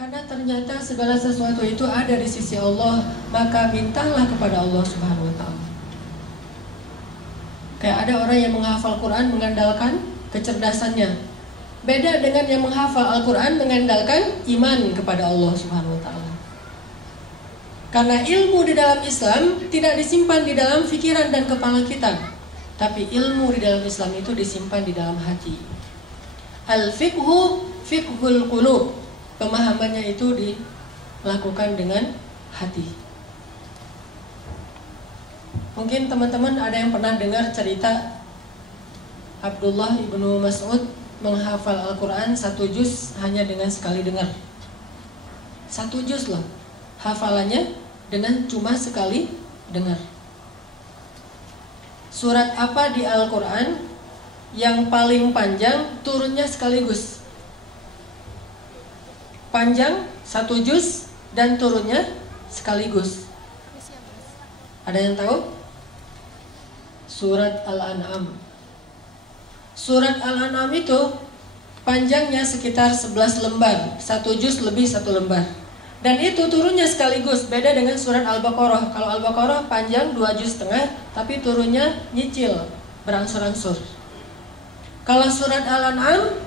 Karena ternyata segala sesuatu itu ada di sisi Allah, maka mintalah kepada Allah Subhanahu wa ta'ala. Kayak ada orang yang menghafal Quran mengandalkan kecerdasannya. Beda dengan yang menghafal Al-Quran mengandalkan iman kepada Allah Subhanahu wa ta'ala. Karena ilmu di dalam Islam tidak disimpan di dalam pikiran dan kepala kita, tapi ilmu di dalam Islam itu disimpan di dalam hati. Al-fiqhu fiqhul qulub. Pemahamannya itu dilakukan dengan hati. Mungkin teman-teman ada yang pernah dengar cerita Abdullah ibnu Mas'ud menghafal Al-Quran 1 juz hanya dengan sekali dengar. 1 juz loh hafalannya dengan cuma sekali dengar. Surat apa di Al-Quran yang paling panjang turunnya sekaligus? Panjang 1 juz dan turunnya sekaligus. Ada yang tahu? Surat Al-An'am. Surat Al-An'am itu panjangnya sekitar 11 lembar, 1 juz lebih 1 lembar. Dan itu turunnya sekaligus, beda dengan surat Al-Baqarah. Kalau Al-Baqarah panjang 2 juz setengah, tapi turunnya nyicil, berangsur-angsur. Kalau surat Al-An'am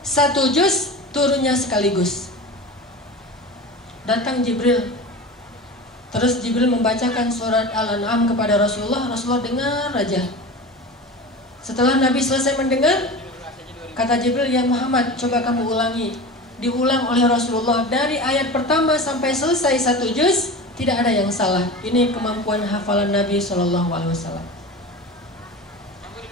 1 juz turunnya sekaligus. Datang Jibril, terus Jibril membacakan surat Al-An'am kepada Rasulullah. Rasulullah dengar aja. Setelah Nabi selesai mendengar, kata Jibril, ya Muhammad, coba kamu ulangi. Diulang oleh Rasulullah dari ayat pertama sampai selesai 1 juz, tidak ada yang salah. Ini kemampuan hafalan Nabi SAW.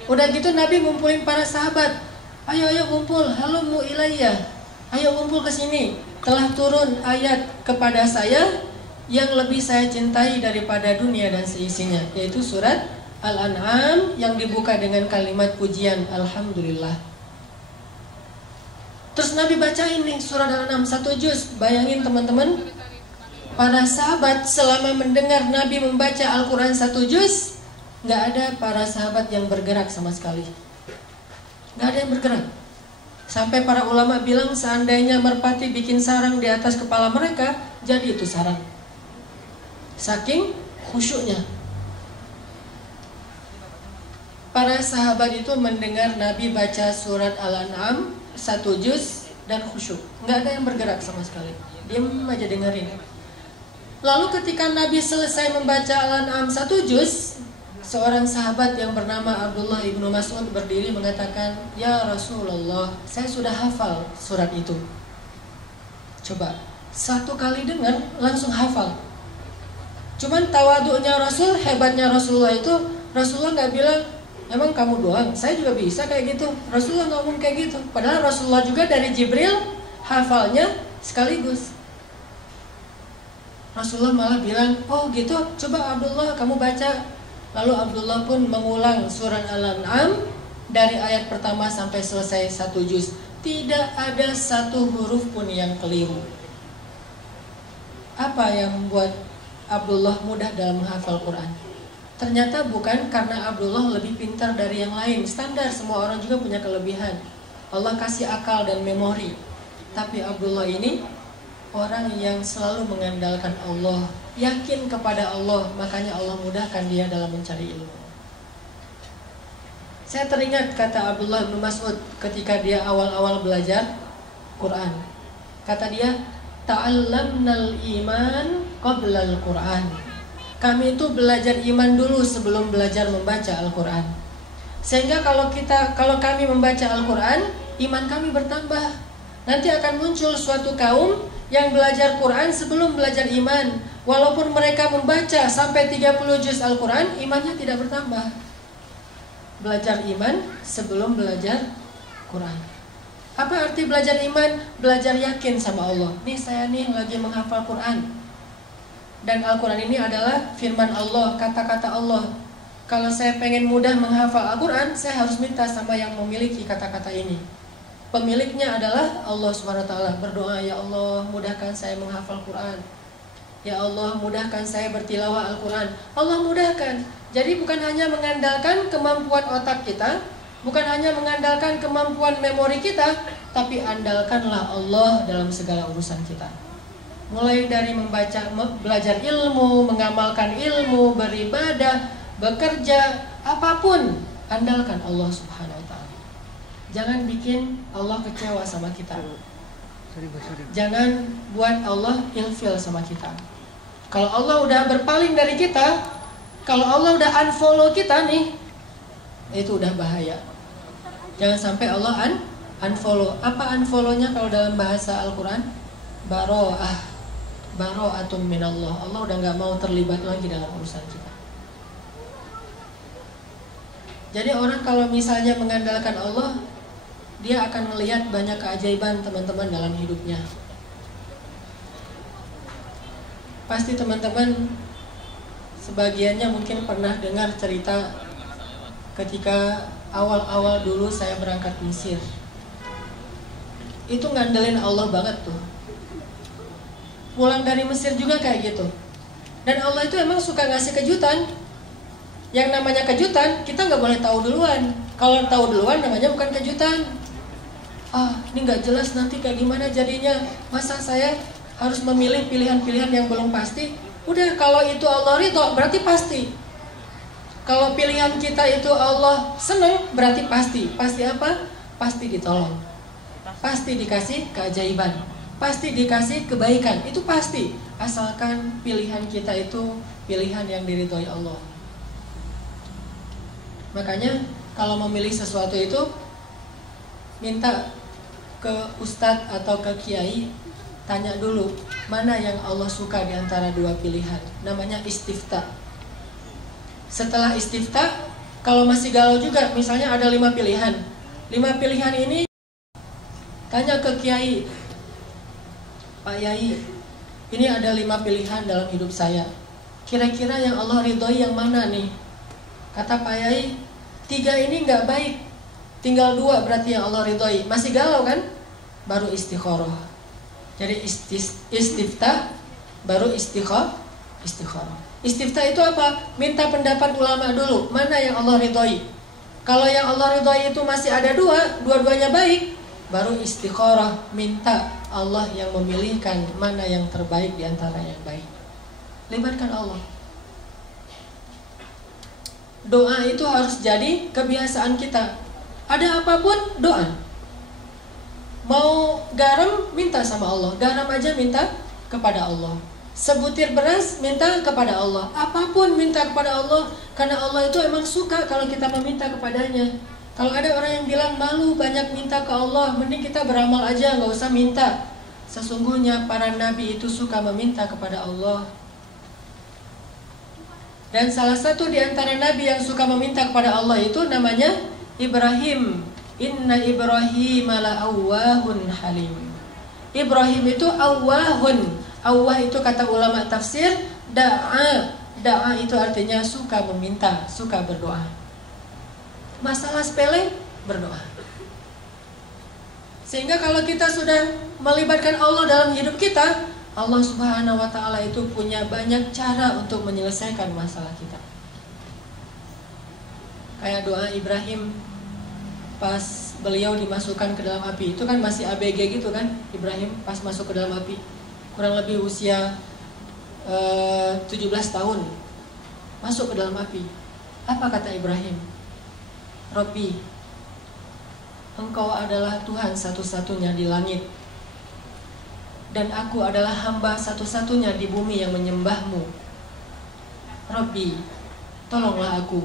Udah gitu Nabi ngumpulin para sahabat. Ayo kumpul, halumu ilayya. Ayo kumpul ke sini. Telah turun ayat kepada saya yang lebih saya cintai daripada dunia dan seisinya, yaitu surat Al-An'am yang dibuka dengan kalimat pujian Alhamdulillah. Terus Nabi bacain nih surat Al-An'am 1 juz. Bayangin teman-teman, para sahabat selama mendengar Nabi membaca Al-Quran 1 juz, gak ada para sahabat yang bergerak sama sekali. Gak ada yang bergerak. Sampai para ulama bilang seandainya merpati bikin sarang di atas kepala mereka, jadi itu sarang. Saking khusyuknya. Para sahabat itu mendengar Nabi baca surat Al-An'am 1 juz dan khusyuk. Nggak ada yang bergerak sama sekali. Diam aja dengerin. Lalu ketika Nabi selesai membaca Al-An'am 1 juz, seorang sahabat yang bernama Abdullah ibnu Mas'ud berdiri mengatakan, ya Rasulullah, saya sudah hafal surat itu. Coba, 1 kali dengar langsung hafal. Cuman tawadunya Rasul, hebatnya Rasulullah itu, Rasulullah nggak bilang, emang kamu doang? Saya juga bisa kayak gitu. Rasulullah ngomong kayak gitu. Padahal Rasulullah juga dari Jibril hafalnya sekaligus. Rasulullah malah bilang, oh gitu, coba Abdullah kamu baca. Lalu Abdullah pun mengulang surat Al-An'am dari ayat pertama sampai selesai 1 juz. Tidak ada 1 huruf pun yang keliru. Apa yang membuat Abdullah mudah dalam menghafal Quran? Ternyata bukan karena Abdullah lebih pintar dari yang lain. Standar, semua orang juga punya kelebihan. Allah kasih akal dan memori. Tapi Abdullah ini orang yang selalu mengandalkan Allah, yakin kepada Allah, makanya Allah mudahkan dia dalam mencari ilmu. Saya teringat kata Abdullah bin Mas'ud ketika dia awal-awal belajar Quran. Kata dia, ta'allamnal iman qablal Quran. Kami itu belajar iman dulu sebelum belajar membaca Al-Quran. Sehingga kalau kami membaca Al-Quran, iman kami bertambah. Nanti akan muncul suatu kaum yang belajar Quran sebelum belajar iman. Walaupun mereka membaca sampai 30 juz Al-Quran, imannya tidak bertambah. Belajar iman sebelum belajar Quran. Apa arti belajar iman? Belajar yakin sama Allah. Nih saya nih lagi menghafal Quran. Dan Al-Quran ini adalah firman Allah, kata-kata Allah. Kalau saya pengen mudah menghafal Al-Quran, saya harus minta sama yang memiliki kata-kata ini. Pemiliknya adalah Allah SWT. Berdoa, ya Allah mudahkan saya menghafal Quran. Ya Allah mudahkan saya bertilawah Al-Quran. Allah mudahkan. Jadi bukan hanya mengandalkan kemampuan otak kita, bukan hanya mengandalkan kemampuan memori kita, tapi andalkanlah Allah dalam segala urusan kita. Mulai dari belajar ilmu, mengamalkan ilmu, beribadah, bekerja, apapun, andalkan Allah Subhanahu wa taala. Jangan bikin Allah kecewa sama kita. Jangan buat Allah ilfil sama kita. Kalau Allah udah berpaling dari kita, kalau Allah udah unfollow kita nih, itu udah bahaya. Jangan sampai Allah unfollow. Apa unfollow-nya kalau dalam bahasa Al-Quran? Baro'atun minallah. Allah udah gak mau terlibat lagi dalam urusan kita. Jadi orang kalau misalnya mengandalkan Allah, dia akan melihat banyak keajaiban teman-teman dalam hidupnya. Pasti teman-teman sebagiannya mungkin pernah dengar cerita ketika awal-awal dulu saya berangkat Mesir. Itu ngandelin Allah banget tuh. Pulang dari Mesir juga kayak gitu. Dan Allah itu emang suka ngasih kejutan. Yang namanya kejutan, kita nggak boleh tahu duluan. Kalau tahu duluan namanya bukan kejutan. Ini nggak jelas nanti kayak gimana jadinya. Masa saya harus memilih pilihan-pilihan yang belum pasti? Udah, kalau itu Allah ridho, berarti pasti. Kalau pilihan kita itu Allah senang, berarti pasti. Pasti apa? Pasti ditolong. Pasti dikasih keajaiban. Pasti dikasih kebaikan. Itu pasti. Asalkan pilihan kita itu pilihan yang diridhoi Allah. Makanya kalau memilih sesuatu itu, minta ke ustadz atau ke kiai, tanya dulu mana yang Allah suka di antara dua pilihan. Namanya istifta. Setelah istifta, kalau masih galau juga, misalnya ada 5 pilihan. 5 pilihan ini tanya ke kiai, Pak Yai, ini ada 5 pilihan dalam hidup saya. Kira-kira yang Allah ridhoi yang mana nih? Kata Pak Yai, 3 ini nggak baik, tinggal 2 berarti yang Allah ridhoi. Masih galau kan? Baru istikharah. Jadi istiftah baru istikharah. Istiftah itu apa? Minta pendapat ulama dulu, mana yang Allah ridhoi. Kalau yang Allah ridhoi itu masih ada 2, dua-duanya baik, baru istikharah, minta Allah yang memilihkan mana yang terbaik di antara yang baik. Libatkan Allah. Doa itu harus jadi kebiasaan kita. Ada apapun, doa. Mau garam, minta sama Allah. Garam aja minta kepada Allah. Sebutir beras, minta kepada Allah. Apapun minta kepada Allah. Karena Allah itu emang suka kalau kita meminta kepadanya. Kalau ada orang yang bilang malu banyak minta ke Allah, mending kita beramal aja, gak usah minta. Sesungguhnya para nabi itu suka meminta kepada Allah. Dan salah satu di antara nabi yang suka meminta kepada Allah itu namanya Ibrahim. Inna Ibrahim la'awwahun halim. Ibrahim itu awwahun. Awwah itu kata ulama tafsir, da'a. Da'a itu artinya suka meminta, suka berdoa. Masalah sepele, berdoa. Sehingga kalau kita sudah melibatkan Allah dalam hidup kita, Allah Subhanahu wa ta'ala itu punya banyak cara untuk menyelesaikan masalah kita. Kayak doa Ibrahim pas beliau dimasukkan ke dalam api. Itu kan masih ABG gitu kan, Ibrahim pas masuk ke dalam api. Kurang lebih usia 17 tahun. Masuk ke dalam api. Apa kata Ibrahim? Rabbi, Engkau adalah Tuhan satu-satunya di langit, dan aku adalah hamba satu-satunya di bumi yang menyembahmu. Rabbi, tolonglah aku.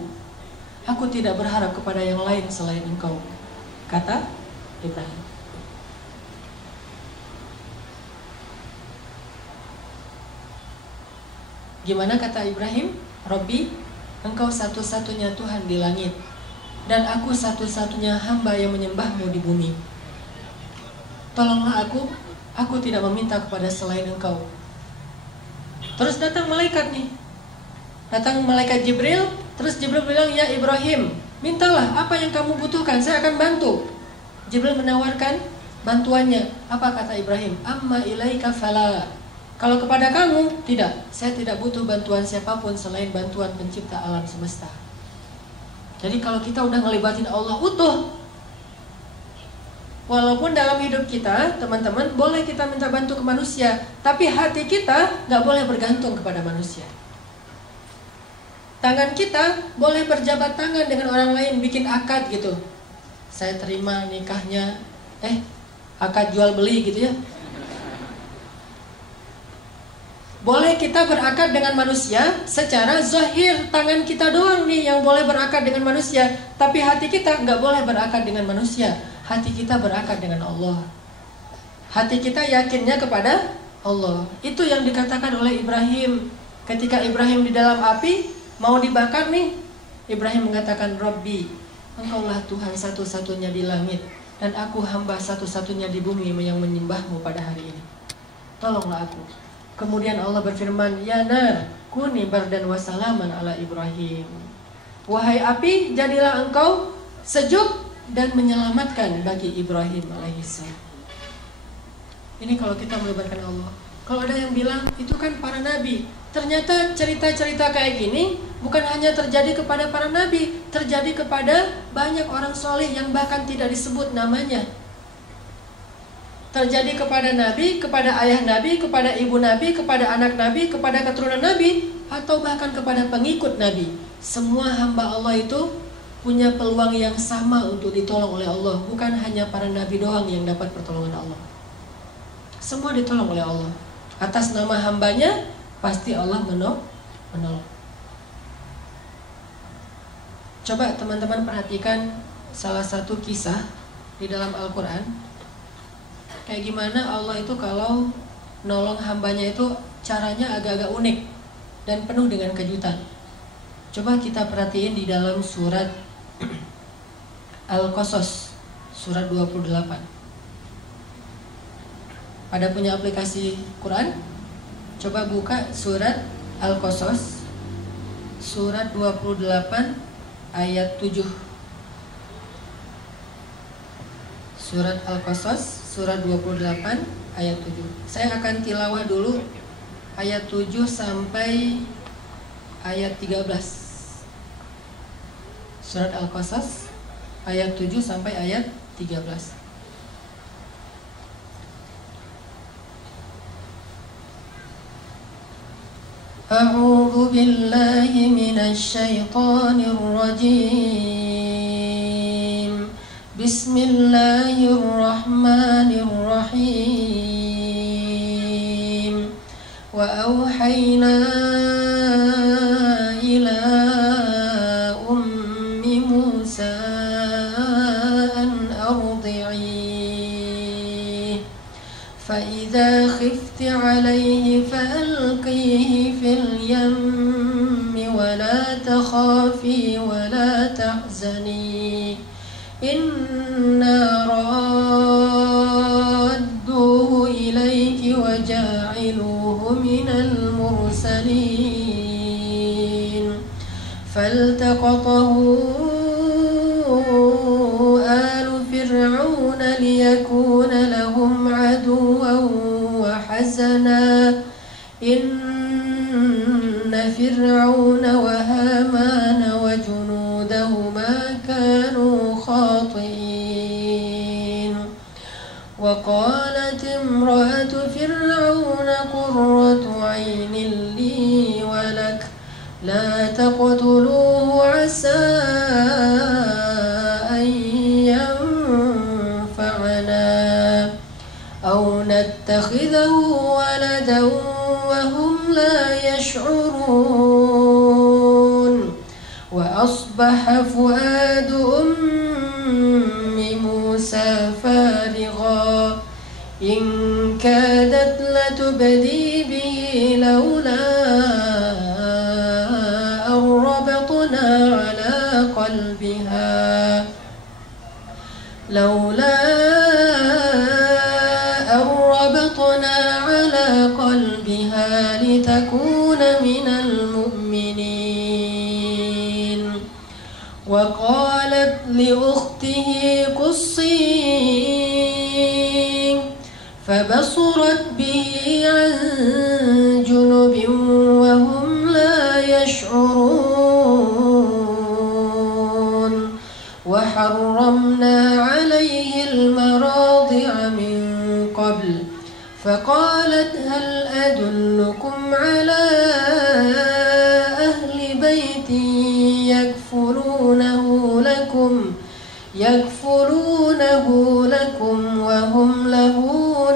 Aku tidak berharap kepada yang lain selain Engkau, kata Ibrahim. Gimana kata Ibrahim? Rabbi, Engkau satu-satunya Tuhan di langit, dan aku satu-satunya hamba yang menyembahmu di bumi. Tolonglah aku tidak meminta kepada selain Engkau. Terus datang malaikat nih. Datang malaikat Jibril. Terus Jibril bilang, ya Ibrahim, mintalah apa yang kamu butuhkan, saya akan bantu. Jibril menawarkan bantuannya. Apa kata Ibrahim? Amma ilaika fala. Kalau kepada kamu, tidak. Saya tidak butuh bantuan siapapun selain bantuan pencipta alam semesta. Jadi kalau kita udah ngelibatin Allah utuh, Walaupun dalam hidup kita, teman-teman, boleh kita minta bantu ke manusia, tapi hati kita nggak boleh bergantung kepada manusia. Tangan kita boleh berjabat tangan dengan orang lain, bikin akad gitu. Saya terima nikahnya, akad jual beli gitu ya. Boleh kita berakad dengan manusia secara zahir, tangan kita doang nih yang boleh berakad dengan manusia, tapi hati kita nggak boleh berakad dengan manusia. Hati kita berakad dengan Allah. Hati kita yakinnya kepada Allah. Itu yang dikatakan oleh Ibrahim. Ketika Ibrahim di dalam api mau dibakar nih, Ibrahim mengatakan, Rabbi, Engkaulah Tuhan satu-satunya di langit, dan aku hamba satu-satunya di bumi yang menyembahmu pada hari ini. Tolonglah aku. Kemudian Allah berfirman, Ya nar, kuni bardan wa salaman ala Ibrahim. Wahai api, jadilah engkau sejuk dan menyelamatkan bagi Ibrahim alaihissalam. Ini kalau kita melibatkan Allah. Kalau ada yang bilang itu kan para nabi, ternyata cerita-cerita kayak gini bukan hanya terjadi kepada para nabi, terjadi kepada banyak orang soleh yang bahkan tidak disebut namanya. Terjadi kepada nabi, kepada ayah nabi, kepada ibu nabi, kepada anak nabi, kepada keturunan nabi, atau bahkan kepada pengikut nabi. Semua hamba Allah itu punya peluang yang sama untuk ditolong oleh Allah. Bukan hanya para nabi doang yang dapat pertolongan Allah. Semua ditolong oleh Allah. Atas nama hambanya pasti Allah menolong. Coba teman-teman perhatikan salah satu kisah di dalam Al-Quran. Kayak gimana Allah itu kalau nolong hambanya itu caranya agak-agak unik dan penuh dengan kejutan. Coba kita perhatiin di dalam surat Al-Qasas, surat 28. Pada punya aplikasi Quran? Coba buka surat Al-Qasas, surat 28 ayat 7. Surat Al-Qasas, surat 28 ayat 7. Saya akan tilawah dulu ayat 7 sampai ayat 13. Surat Al-Qasas ayat 7 sampai ayat 13. A'udzu billahi minasy syaithanir rajim. Bismillahirrahmanirrahim. Wa auhayna ila ummi Musa an ardi'i fa idza khifti 'alayhi fa'alqihi fil yammi wa la takhafi wa la tahzani inna radduhu ilayki wa ja'iluhu minal mursalin. Faltaqatahu alu fir'auna liyakuna lahum aduwwan wa hazana inna fir'auna wa hamana wa junudahuma kanu khati'in. Wa qalat imra'atu fir'auna qurratu 'aynin li wa lak la taqtuluhu 'asa an yanfa'ana aw nattakhidahu waladan wa hum la yash'urun. Wa asbaha fuadu ummi Musa farigha in kadat latubdi bihi laula arbatna ala qalbiha litakuna minal mu'minin. Wa qalat li ukhtihi qussih fabasurat bihi an junubin wa hum la yash'urun. Wa harramna 'alayhi al-marad فقالت هل أدلكم على أهل بيت يكفلونه لكم وهم له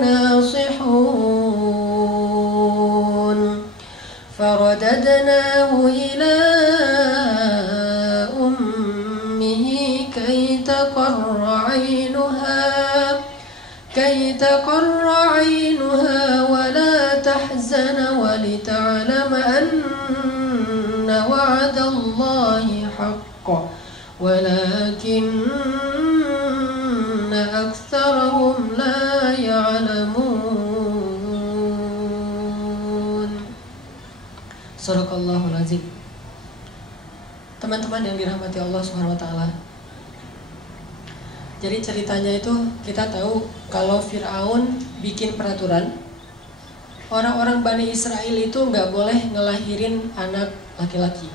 ناصحون فرددناه إلى أمه كي تقر عينها ولا تحزن ولتعلم أن وعد الله حق ولكن أكثرهم لا يعلمون. Sadaqallahul Azim. Teman-teman yang dirahmati Allah Subhanahu wa taala. Jadi ceritanya itu kita tahu kalau Fir'aun bikin peraturan, orang-orang Bani Israel itu nggak boleh ngelahirin anak laki-laki.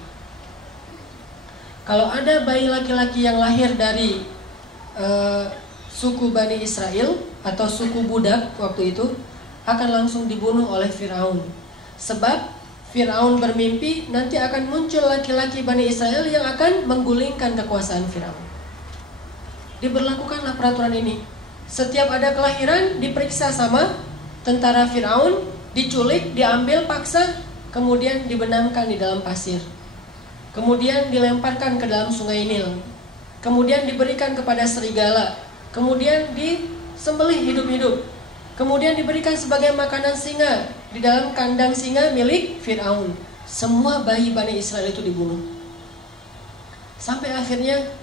Kalau ada bayi laki-laki yang lahir dari suku Bani Israel atau suku budak waktu itu akan langsung dibunuh oleh Fir'aun. Sebab Fir'aun bermimpi nanti akan muncul laki-laki Bani Israel yang akan menggulingkan kekuasaan Fir'aun. Diberlakukanlah peraturan ini. Setiap ada kelahiran diperiksa sama tentara Fir'aun, diculik, diambil paksa, kemudian dibenamkan di dalam pasir. Kemudian dilemparkan ke dalam sungai Nil. Kemudian diberikan kepada serigala. Kemudian disembelih hidup-hidup. Kemudian diberikan sebagai makanan singa di dalam kandang singa milik Fir'aun. Semua bayi Bani Israel itu dibunuh. Sampai akhirnya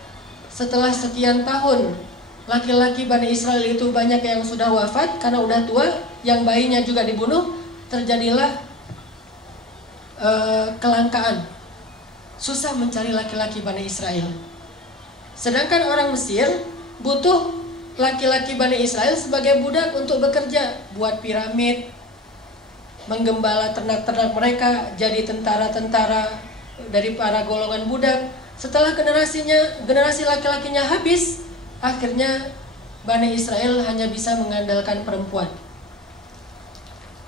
setelah sekian tahun laki-laki Bani Israel itu banyak yang sudah wafat karena udah tua, yang bayinya juga dibunuh, terjadilah kelangkaan. Susah mencari laki-laki Bani Israel. Sedangkan orang Mesir butuh laki-laki Bani Israel sebagai budak untuk bekerja, buat piramid, menggembala ternak-ternak mereka, jadi tentara-tentara dari para golongan budak. Setelah generasi laki-lakinya habis, akhirnya Bani Israel hanya bisa mengandalkan perempuan.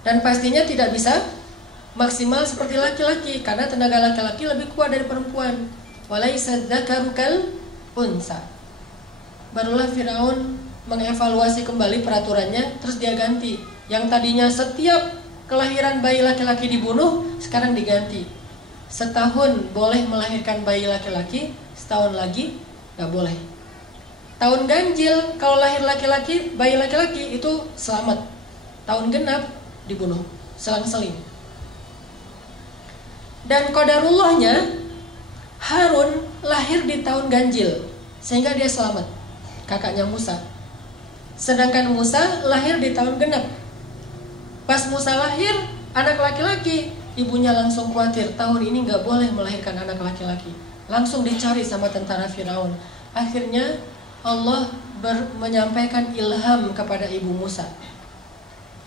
Dan pastinya tidak bisa maksimal seperti laki-laki karena tenaga laki-laki lebih kuat dari perempuan. Walaysa dzakaru kal unsa. Barulah Firaun mengevaluasi kembali peraturannya, terus dia ganti. Yang tadinya setiap kelahiran bayi laki-laki dibunuh, sekarang diganti. Setahun boleh melahirkan bayi laki-laki, setahun lagi gak boleh. Tahun ganjil kalau lahir laki-laki, bayi laki-laki itu selamat. Tahun genap dibunuh, selang-seling. Dan qadarullahnya, Harun lahir di tahun ganjil, sehingga dia selamat, kakaknya Musa. Sedangkan Musa lahir di tahun genap. Pas Musa lahir, anak laki-laki, ibunya langsung khawatir, tahun ini gak boleh melahirkan anak laki-laki. Langsung dicari sama tentara Firaun. Akhirnya Allah menyampaikan ilham kepada ibu Musa,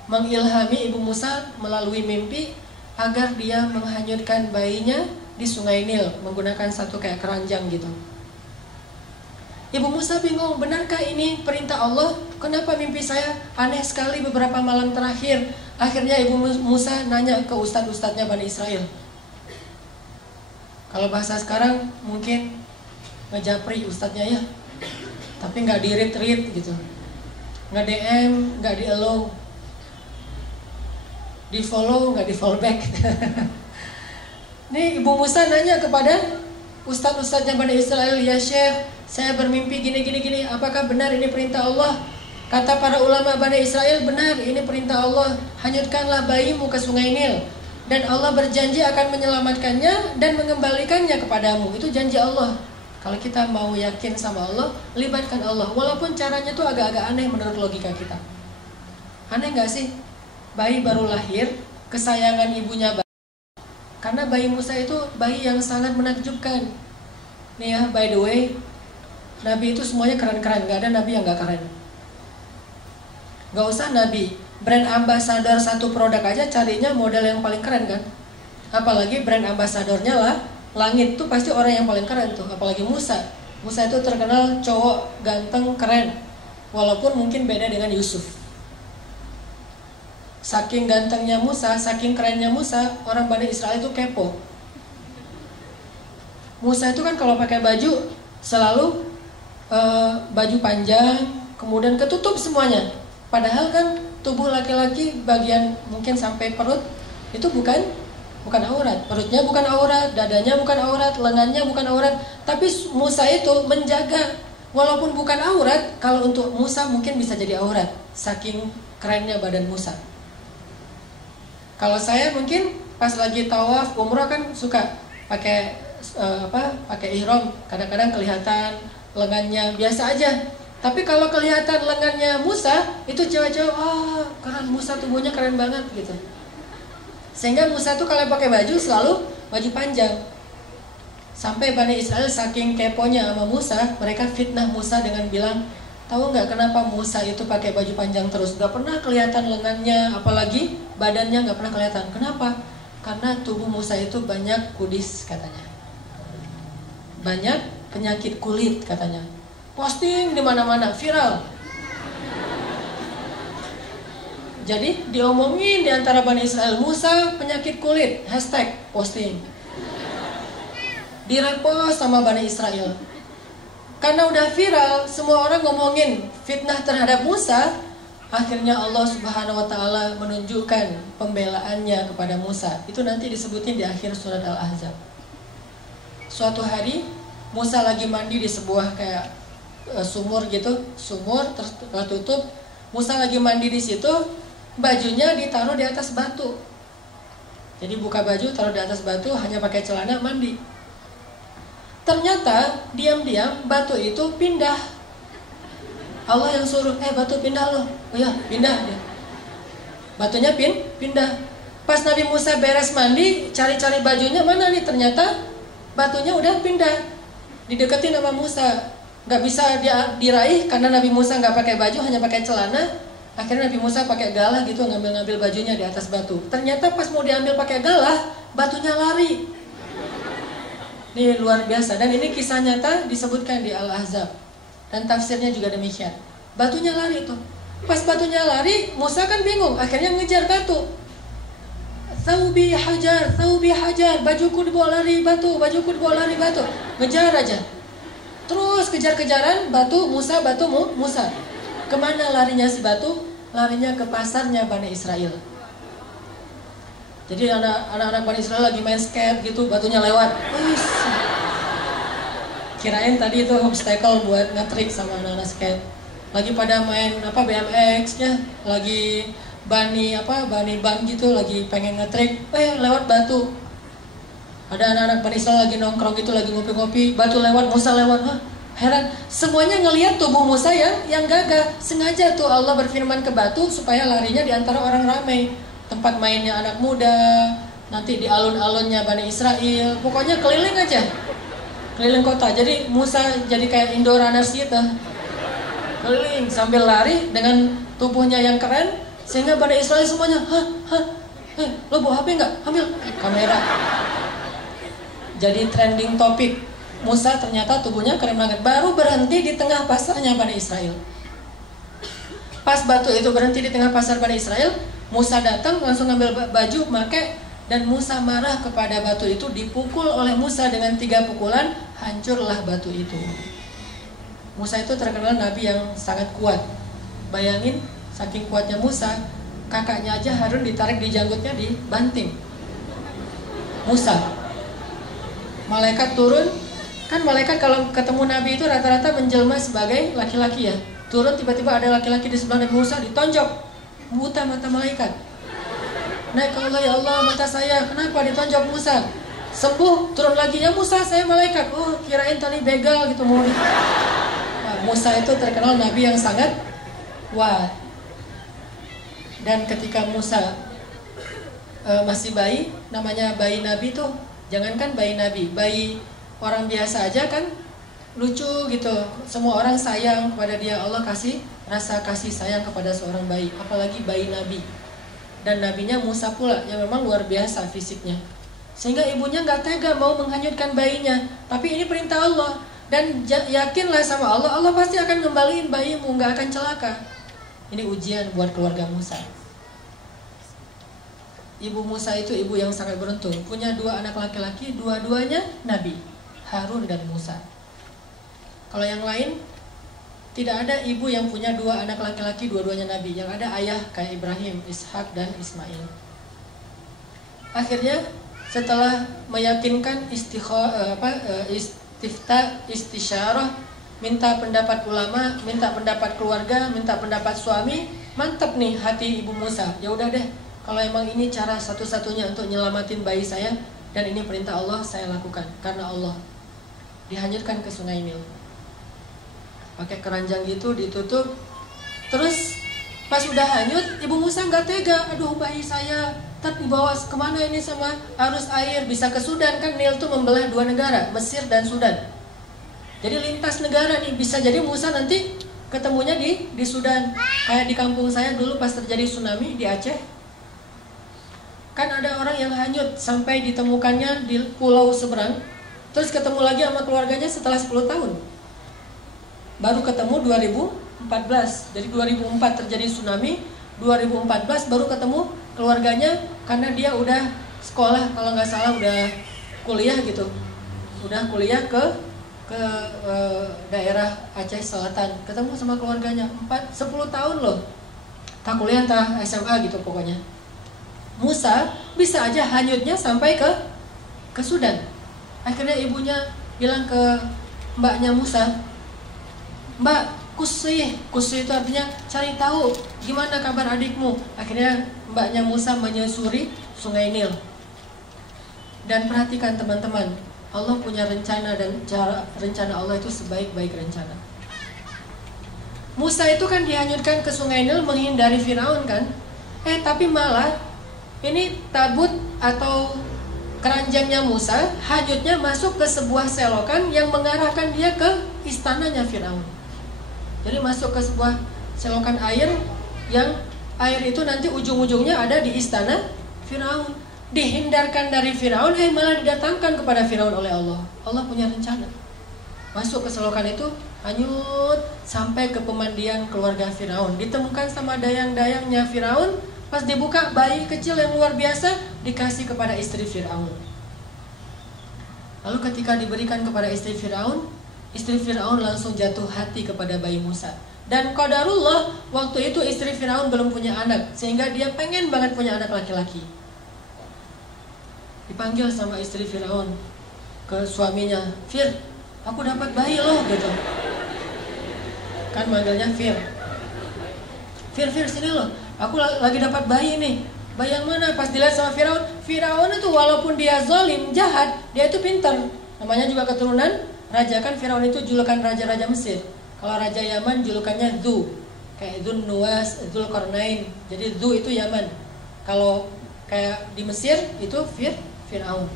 mengilhami ibu Musa melalui mimpi agar dia menghanyutkan bayinya di sungai Nil menggunakan satu kayak keranjang gitu. Ibu Musa bingung, benarkah ini perintah Allah? Kenapa mimpi saya aneh sekali beberapa malam terakhir? Akhirnya ibu Musa nanya ke ustadz-ustadznya Bani Israel. Kalau bahasa sekarang mungkin ngejapri ustadznya ya, tapi nggak di-read gitu, nggak DM, nggak di-allow, di-follow, nggak di-follow back. Nih ibu Musa nanya kepada ustadz-ustadznya Bani Israel, ya Syekh, saya bermimpi gini, apakah benar ini perintah Allah? Kata para ulama Bani Israel, benar, ini perintah Allah. Hanyutkanlah bayimu ke sungai Nil, dan Allah berjanji akan menyelamatkannya dan mengembalikannya kepadamu. Itu janji Allah. Kalau kita mau yakin sama Allah, libatkan Allah. Walaupun caranya tuh agak-agak aneh menurut logika kita. Aneh gak sih? Bayi baru lahir, kesayangan ibunya bayi. Karena bayi Musa itu bayi yang sangat menakjubkan. Nih ya, by the way, Nabi itu semuanya keren-keren, gak ada Nabi yang gak keren. Gak usah Nabi, brand ambassador satu produk aja carinya model yang paling keren kan. Apalagi brand ambassadornya lah, langit tuh pasti orang yang paling keren tuh. Apalagi Musa. Musa itu terkenal cowok ganteng, keren. Walaupun mungkin beda dengan Yusuf. Saking gantengnya Musa, saking kerennya Musa, orang Bani Israel itu kepo. Musa itu kan kalau pakai baju selalu baju panjang, kemudian ketutup semuanya. Padahal kan tubuh laki-laki bagian mungkin sampai perut itu bukan aurat. Perutnya bukan aurat, dadanya bukan aurat, lengannya bukan aurat. Tapi Musa itu menjaga, walaupun bukan aurat, kalau untuk Musa mungkin bisa jadi aurat. Saking kerennya badan Musa. Kalau saya mungkin pas lagi tawaf umrah kan suka pakai ihram, kadang-kadang kelihatan lengannya biasa aja. Tapi kalau kelihatan lengannya Musa, itu cewek-cewek, keren Musa, tubuhnya keren banget gitu. Sehingga Musa tuh kalau pakai baju selalu baju panjang. Sampai Bani Israel saking keponya sama Musa, mereka fitnah Musa dengan bilang, tahu nggak kenapa Musa itu pakai baju panjang terus? Nggak pernah kelihatan lengannya, apalagi badannya nggak pernah kelihatan. Kenapa? Karena tubuh Musa itu banyak kudis katanya. Banyak penyakit kulit katanya. Posting di mana-mana, viral. Jadi diomongin di antara Bani Israel, Musa penyakit kulit, hashtag posting. Direpost sama Bani Israel. Karena udah viral, semua orang ngomongin fitnah terhadap Musa, akhirnya Allah Subhanahu wa Ta'ala menunjukkan pembelaannya kepada Musa. Itu nanti disebutin di akhir surat Al-Ahzab. Suatu hari Musa lagi mandi di sebuah kayak sumur gitu, sumur tertutup. Musa lagi mandi di situ, bajunya ditaruh di atas batu. Jadi buka baju, taruh di atas batu, hanya pakai celana mandi. Ternyata diam-diam batu itu pindah. Allah yang suruh, batu pindah loh. Oh ya, pindah dia. Batunya pindah. Pas Nabi Musa beres mandi, cari-cari bajunya mana nih? Ternyata batunya udah pindah. Dideketin sama Musa. Gak bisa diraih karena Nabi Musa gak pakai baju, hanya pakai celana. Akhirnya Nabi Musa pakai galah gitu, ngambil bajunya di atas batu. Ternyata pas mau diambil pakai galah, batunya lari. Ini luar biasa, dan ini kisah nyata disebutkan di Al-Ahzab. Dan tafsirnya juga demikian. Batunya lari tuh. Pas batunya lari, Musa kan bingung, akhirnya mengejar batu. Thawbi hajar, bajuku dibawa lari batu, bajuku dibawa lari batu. Ngejar aja. Terus kejar-kejaran, batu Musa. Kemana larinya si batu? Larinya ke pasarnya Bani Israel. Jadi anak-anak Bani Israel lagi main skate gitu, batunya lewat. Kirain tadi itu obstacle buat nge-trick sama anak-anak skate. Lagi pada main BMX-nya, lagi bani ban gitu, lagi pengen nge-trick, lewat batu. Ada anak-anak Bani Israel lagi nongkrong gitu, lagi ngopi-ngopi, batu lewat, Musa lewat. Heran, semuanya ngelihat tubuh Musa yang gagah. Sengaja tuh Allah berfirman ke batu supaya larinya di antara orang ramai. Tempat mainnya anak muda, nanti di alun-alunnya Bani Israel, pokoknya keliling aja, keliling kota. Jadi Musa jadi kayak indoor runners gitu, keliling sambil lari dengan tubuhnya yang keren, sehingga Bani Israel semuanya, lo bawa HP nggak? Ambil kamera. Jadi trending topik, Musa ternyata tubuhnya keren banget. Baru berhenti di tengah pasarnya Bani Israel. Pas batu itu berhenti di tengah pasar Bani Israel, Musa datang langsung ngambil baju, pakai, dan Musa marah kepada batu itu, dipukul oleh Musa dengan 3 pukulan, hancurlah batu itu. Musa itu terkenal nabi yang sangat kuat. Bayangin, saking kuatnya Musa, kakaknya aja Harun ditarik di janggutnya, dibanting. Musa. Malaikat turun, kan malaikat kalau ketemu nabi itu rata-rata menjelma sebagai laki-laki ya. Turun tiba-tiba ada laki-laki di sebelah Nabi Musa, ditonjok. Buta mata malaikat. Naik ke Allah, ya Allah mata saya, kenapa ditonjok Musa? Sembuh, turun lagi, ya Musa saya malaikat. Oh kirain tadi begal gitu mau. Musa itu terkenal nabi yang sangat kuat. Dan ketika Musa masih bayi, namanya bayi nabi tuh, jangankan bayi nabi, bayi orang biasa aja kan lucu gitu. Semua orang sayang kepada dia, Allah kasih rasa kasih sayang kepada seorang bayi, apalagi bayi nabi. Dan nabinya Musa pula yang memang luar biasa fisiknya, sehingga ibunya gak tega mau menghanyutkan bayinya. Tapi ini perintah Allah, dan yakinlah sama Allah, Allah pasti akan ngembaliin bayimu, gak akan celaka. Ini ujian buat keluarga Musa. ibu Musa itu ibu yang sangat beruntung, punya 2 anak laki-laki, dua-duanya nabi, Harun dan Musa. Kalau yang lain tidak ada ibu yang punya 2 anak laki-laki, dua-duanya nabi. Yang ada ayah kayak Ibrahim, Ishak dan Ismail. Akhirnya setelah meyakinkan istisyarah, minta pendapat ulama, minta pendapat keluarga, minta pendapat suami, mantap nih hati ibu Musa. Ya udah deh, kalau emang ini cara satu-satunya untuk nyelamatin bayi saya dan ini perintah Allah, saya lakukan karena Allah. Dihanyutkan ke Sungai Nil. Pakai keranjang gitu ditutup. Terus pas udah hanyut, ibu Musa nggak tega. Aduh, bayi saya tapi dibawa kemana ini sama arus air? Bisa ke Sudan kan? Nil tuh membelah 2 negara, Mesir dan Sudan. Jadi lintas negara nih. Bisa jadi Musa nanti ketemunya di Sudan. Kayak di kampung saya dulu pas terjadi tsunami di Aceh. Kan ada orang yang hanyut sampai ditemukannya di pulau seberang. Terus ketemu lagi sama keluarganya setelah 10 tahun. Baru ketemu 2014. Jadi 2004 terjadi tsunami, 2014 baru ketemu keluarganya karena dia udah sekolah, kalau nggak salah udah kuliah gitu. Udah kuliah ke daerah Aceh Selatan. Ketemu sama keluarganya 10 tahun loh. Tak kuliah, tak SMA gitu pokoknya. Musa bisa aja hanyutnya sampai ke Sudan. Akhirnya ibunya bilang ke mbaknya Musa, Mbak, kusih itu artinya cari tahu gimana kabar adikmu. Akhirnya mbaknya Musa menyusuri Sungai Nil. Dan perhatikan teman-teman, Allah punya rencana dan rencana Allah itu sebaik-baik rencana. Musa itu kan dihanyutkan ke Sungai Nil menghindari Firaun kan? Tapi malah ini tabut atau keranjangnya Musa hanyutnya masuk ke sebuah selokan yang mengarahkan dia ke istananya Firaun. Jadi masuk ke sebuah selokan air yang air itu nanti ujung-ujungnya ada di istana Firaun. Dihindarkan dari Firaun, malah didatangkan kepada Firaun oleh Allah. Allah punya rencana. Masuk ke selokan itu, hanyut sampai ke pemandian keluarga Firaun. Ditemukan sama dayang-dayangnya Firaun. Pas dibuka, bayi kecil yang luar biasa dikasih kepada istri Firaun. Lalu ketika diberikan kepada istri Firaun langsung jatuh hati kepada bayi Musa. Dan qadarullah, waktu itu istri Firaun belum punya anak, sehingga dia pengen banget punya anak laki-laki. Dipanggil sama istri Firaun ke suaminya, Fir, aku dapat bayi loh gitu. Kan manggilnya Fir, sini loh, aku lagi dapat bayi nih. Bayi yang mana? Pas dilihat sama Firaun itu walaupun dia zalim, jahat, dia itu pintar. Namanya juga keturunan raja, kan Firaun itu julukan raja-raja Mesir. Kalau raja Yaman julukannya Dhu, kayak Dzun Nuwas, Dzulqarnain. Jadi Dhu itu Yaman. Kalau kayak di Mesir itu Firaun.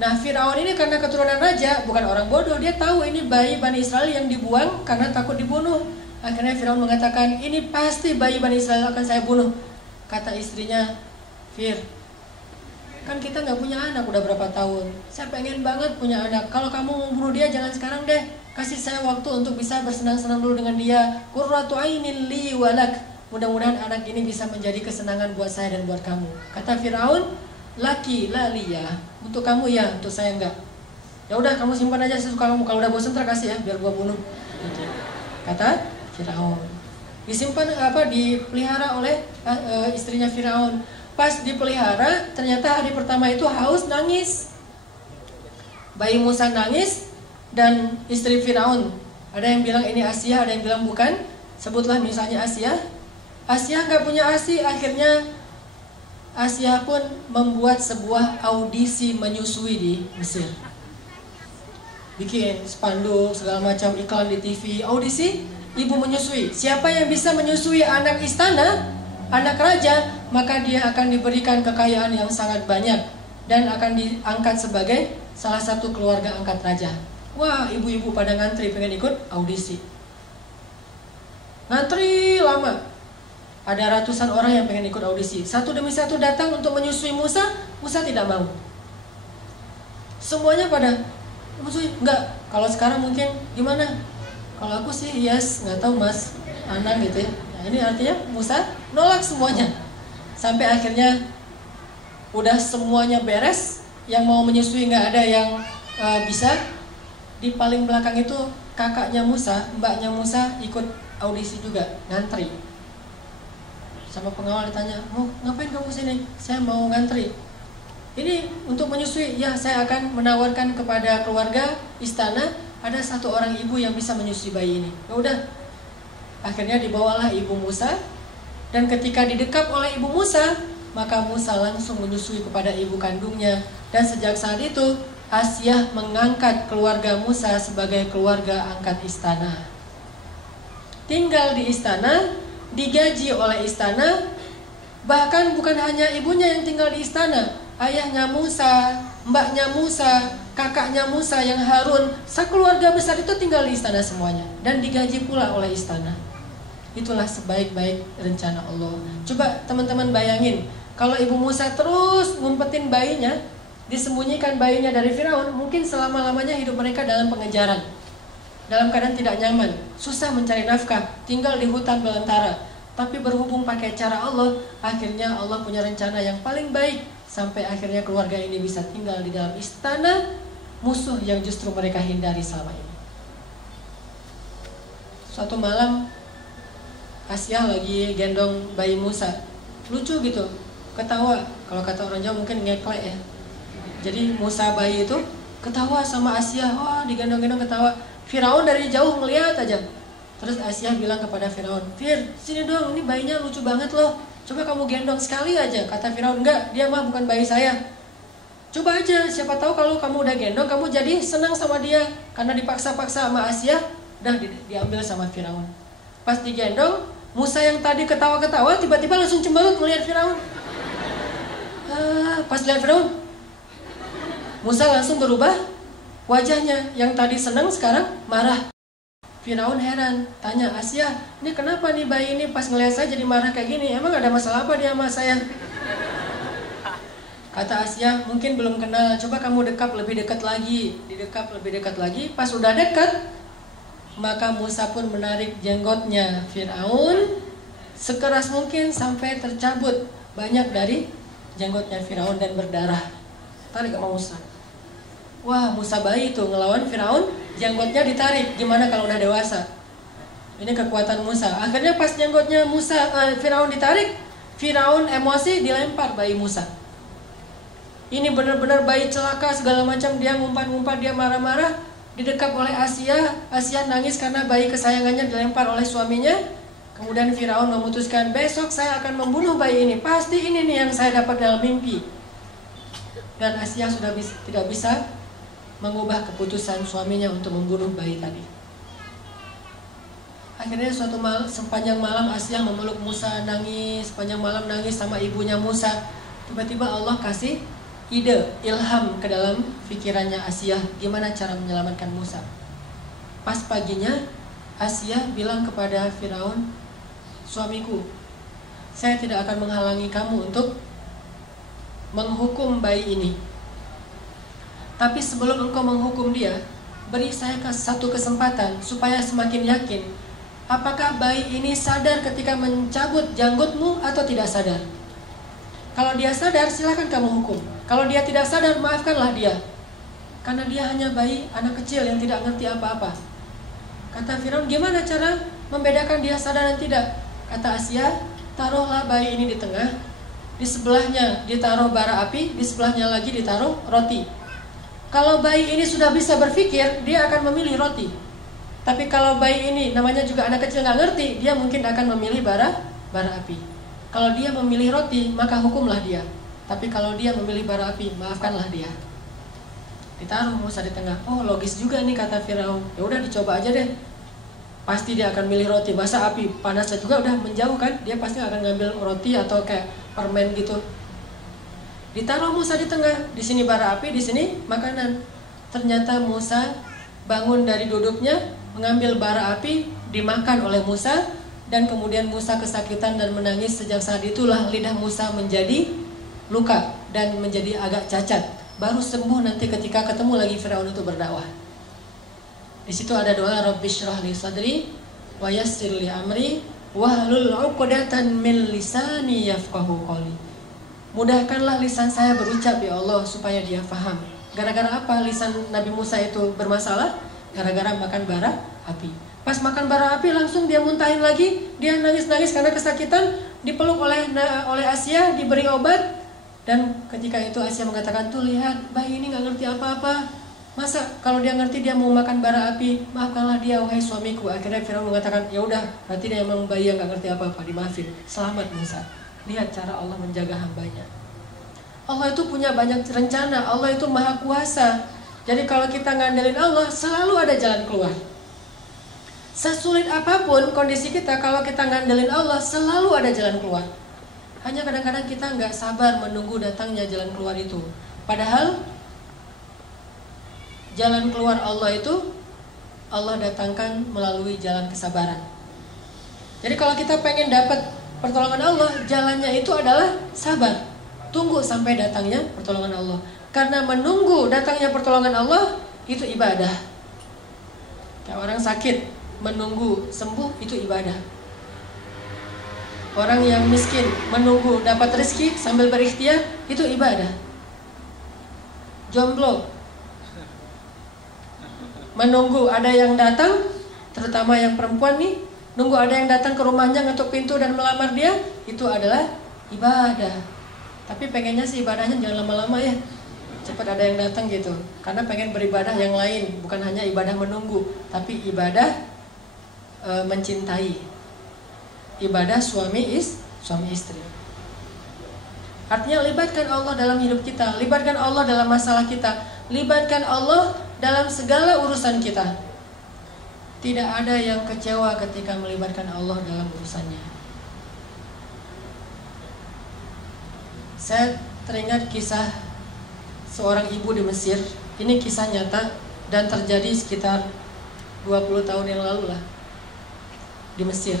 Nah, Firaun ini karena keturunan raja, bukan orang bodoh, dia tahu ini bayi Bani Israel yang dibuang karena takut dibunuh. Akhirnya Firaun mengatakan, ini pasti bayi Bani Israel akan saya bunuh. Kata istrinya, Fir, kan kita nggak punya anak udah berapa tahun. Saya pengen banget punya anak. Kalau kamu mau bunuh dia jangan sekarang deh. Kasih saya waktu untuk bisa bersenang-senang dulu dengan dia. Qurratu ainin li walak. Mudah-mudahan anak ini bisa menjadi kesenangan buat saya dan buat kamu. Kata Firaun, laki la liya. Untuk kamu ya, untuk saya enggak. Ya udah kamu simpan aja sesuka kamu. Kalau udah bosan kasih ya, biar gua bunuh. Gitu. Kata Firaun. Disimpan dipelihara oleh istrinya Firaun. Pas dipelihara, ternyata hari pertama itu haus, nangis. Bayi Musa nangis dan istri Firaun. Ada yang bilang ini Asia, ada yang bilang bukan. Sebutlah misalnya Asia. Asia nggak punya ASI, akhirnya Asia pun membuat sebuah audisi menyusui di Mesir. Bikin spanduk segala macam iklan di TV, audisi ibu menyusui. Siapa yang bisa menyusui anak istana, anak raja, maka dia akan diberikan kekayaan yang sangat banyak dan akan diangkat sebagai salah satu keluarga angkat raja. Wah, ibu-ibu pada ngantri pengen ikut audisi. Ngantri lama. Ada ratusan orang yang pengen ikut audisi. Satu demi satu datang untuk menyusui Musa. Musa tidak mau. Semuanya pada menyusui. Enggak. Kalau sekarang mungkin gimana? Kalau aku sih yes, nggak tahu mas, anak gitu ya. Nah, ini artinya Musa nolak semuanya. Sampai akhirnya udah semuanya beres, yang mau menyusui nggak ada yang bisa. Di paling belakang itu kakaknya Musa, mbaknya Musa ikut audisi juga, ngantri. Sama pengawal ditanya, mau ngapain kamu sini? Saya mau ngantri. Ini untuk menyusui, ya saya akan menawarkan kepada keluarga istana, ada satu orang ibu yang bisa menyusui bayi ini. Ya udah, akhirnya dibawalah ibu Musa, dan ketika didekap oleh ibu Musa, maka Musa langsung menyusui kepada ibu kandungnya. Dan sejak saat itu Asyah mengangkat keluarga Musa sebagai keluarga angkat istana. Tinggal di istana, digaji oleh istana. Bahkan bukan hanya ibunya yang tinggal di istana, ayahnya Musa, mbaknya Musa, kakaknya Musa yang Harun, sekeluarga besar itu tinggal di istana semuanya, dan digaji pula oleh istana. Itulah sebaik-baik rencana Allah. Coba teman-teman bayangin, kalau ibu Musa terus ngumpetin bayinya, disembunyikan bayinya dari Firaun, mungkin selama-lamanya hidup mereka dalam pengejaran, dalam keadaan tidak nyaman, susah mencari nafkah, tinggal di hutan belantara. Tapi berhubung pakai cara Allah, akhirnya Allah punya rencana yang paling baik, sampai akhirnya keluarga ini bisa tinggal di dalam istana musuh yang justru mereka hindari selama ini. Suatu malam Asyah lagi gendong bayi Musa, lucu gitu, ketawa. Kalau kata orang Jawa mungkin ngeklek ya. Jadi Musa bayi itu ketawa sama Asyah, wah digendong-gendong ketawa. Firaun dari jauh ngeliat aja. Terus Asyah bilang kepada Firaun, Fir, sini dong, ini bayinya lucu banget loh, coba kamu gendong sekali aja. Kata Firaun, enggak, dia mah bukan bayi saya. Coba aja, siapa tahu kalau kamu udah gendong, kamu jadi senang sama dia. Karena dipaksa-paksa sama Asyah, udah diambil sama Firaun. Pas digendong, Musa yang tadi ketawa-ketawa tiba-tiba langsung cemberut melihat Firaun. Pas lihat Firaun, Musa langsung berubah wajahnya, yang tadi senang sekarang marah. Firaun heran, tanya Asyah, ini kenapa nih bayi ini pas ngelihat saya jadi marah kayak gini? Emang ada masalah apa dia sama saya? Kata Asyah, mungkin belum kenal, coba kamu dekap lebih dekat lagi. Didekap lebih dekat lagi, pas udah dekat, maka Musa pun menarik jenggotnya Firaun sekeras mungkin sampai tercabut banyak dari jenggotnya Firaun dan berdarah. Tarik sama Musa. Wah, Musa bayi itu ngelawan Firaun, jenggotnya ditarik. Gimana kalau udah dewasa? Ini kekuatan Musa. Akhirnya pas jenggotnya Firaun ditarik, Firaun emosi dilempar bayi Musa. Ini benar-benar bayi celaka segala macam, dia ngumpat-ngumpat, dia marah-marah, didekap oleh Asyah. Asyah nangis karena bayi kesayangannya dilempar oleh suaminya. Kemudian Firaun memutuskan, besok saya akan membunuh bayi ini. Pasti ini nih yang saya dapat dalam mimpi. Dan Asyah sudah tidak bisa mengubah keputusan suaminya untuk membunuh bayi tadi. Akhirnya suatu malam, sepanjang malam Asyah memeluk Musa, nangis, sepanjang malam nangis sama ibunya Musa. Tiba-tiba Allah kasih ide, ilham ke dalam pikirannya Asyah, gimana cara menyelamatkan Musa. Pas paginya Asyah bilang kepada Firaun, suamiku, saya tidak akan menghalangi kamu untuk menghukum bayi ini. Tapi sebelum engkau menghukum dia, beri saya satu kesempatan supaya semakin yakin, apakah bayi ini sadar ketika mencabut janggutmu atau tidak sadar. Kalau dia sadar, silakan kamu hukum. Kalau dia tidak sadar, maafkanlah dia. Karena dia hanya bayi, anak kecil yang tidak ngerti apa-apa. Kata Firaun, gimana cara membedakan dia sadar dan tidak? Kata Asyah, taruhlah bayi ini di tengah, di sebelahnya ditaruh bara api, di sebelahnya lagi ditaruh roti. Kalau bayi ini sudah bisa berpikir, dia akan memilih roti. Tapi kalau bayi ini namanya juga anak kecil nggak ngerti, dia mungkin akan memilih bara api. Kalau dia memilih roti, maka hukumlah dia. Tapi kalau dia memilih bara api, maafkanlah dia. Ditaruh Musa di tengah. Oh, logis juga nih kata Firaun. Ya udah dicoba aja deh. Pasti dia akan milih roti. Masa api panasnya juga udah menjauh kan? Dia pasti akan ngambil roti atau kayak permen gitu. Ditaruh Musa di tengah, di sini bara api, di sini makanan. Ternyata Musa bangun dari duduknya, mengambil bara api, dimakan oleh Musa, dan kemudian Musa kesakitan dan menangis. Sejak saat itulah lidah Musa menjadi luka dan menjadi agak cacat. Baru sembuh nanti ketika ketemu lagi Firaun itu berdakwah. Di situ ada doa, Rabbi shrah li sadri wa yassir li amri wahlul 'uqdatan min lisani yafqahu qawli. Mudahkanlah lisan saya berucap ya Allah supaya dia faham. Gara-gara apa lisan Nabi Musa itu bermasalah? Gara-gara makan bara api. Pas makan bara api langsung dia muntahin lagi. Dia nangis-nangis karena kesakitan. Dipeluk oleh Asia, diberi obat. Dan ketika itu Asia mengatakan, tuh lihat bayi ini gak ngerti apa-apa. Masa kalau dia ngerti dia mau makan bara api, maafkanlah dia wahai suamiku. Akhirnya Firaun mengatakan, ya udah berarti dia emang bayi yang gak ngerti apa-apa, dimaafin. Selamat Musa. Lihat cara Allah menjaga hambanya. Allah itu punya banyak rencana. Allah itu maha kuasa. Jadi kalau kita ngandelin Allah, selalu ada jalan keluar. Sesulit apapun kondisi kita, kalau kita ngandelin Allah, selalu ada jalan keluar. Hanya kadang-kadang kita nggak sabar menunggu datangnya jalan keluar itu. Padahal jalan keluar Allah itu Allah datangkan melalui jalan kesabaran. Jadi kalau kita pengen dapat pertolongan Allah, jalannya itu adalah sabar. Tunggu sampai datangnya pertolongan Allah. Karena menunggu datangnya pertolongan Allah itu ibadah. Kayak orang sakit, menunggu sembuh itu ibadah. Orang yang miskin menunggu dapat rezeki sambil berikhtiar itu ibadah. Jomblo menunggu ada yang datang, terutama yang perempuan nih, nunggu ada yang datang ke rumahnya ngetuk pintu dan melamar dia, itu adalah ibadah. Tapi pengennya sih ibadahnya jangan lama-lama ya, cepat ada yang datang gitu. Karena pengen beribadah yang lain, bukan hanya ibadah menunggu, tapi ibadah mencintai, ibadah suami istri. Artinya libatkan Allah dalam hidup kita, libatkan Allah dalam masalah kita, libatkan Allah dalam segala urusan kita. Tidak ada yang kecewa ketika melibatkan Allah dalam urusannya. Saya teringat kisah seorang ibu di Mesir. Ini kisah nyata dan terjadi sekitar 20 tahun yang lalu lah di Mesir.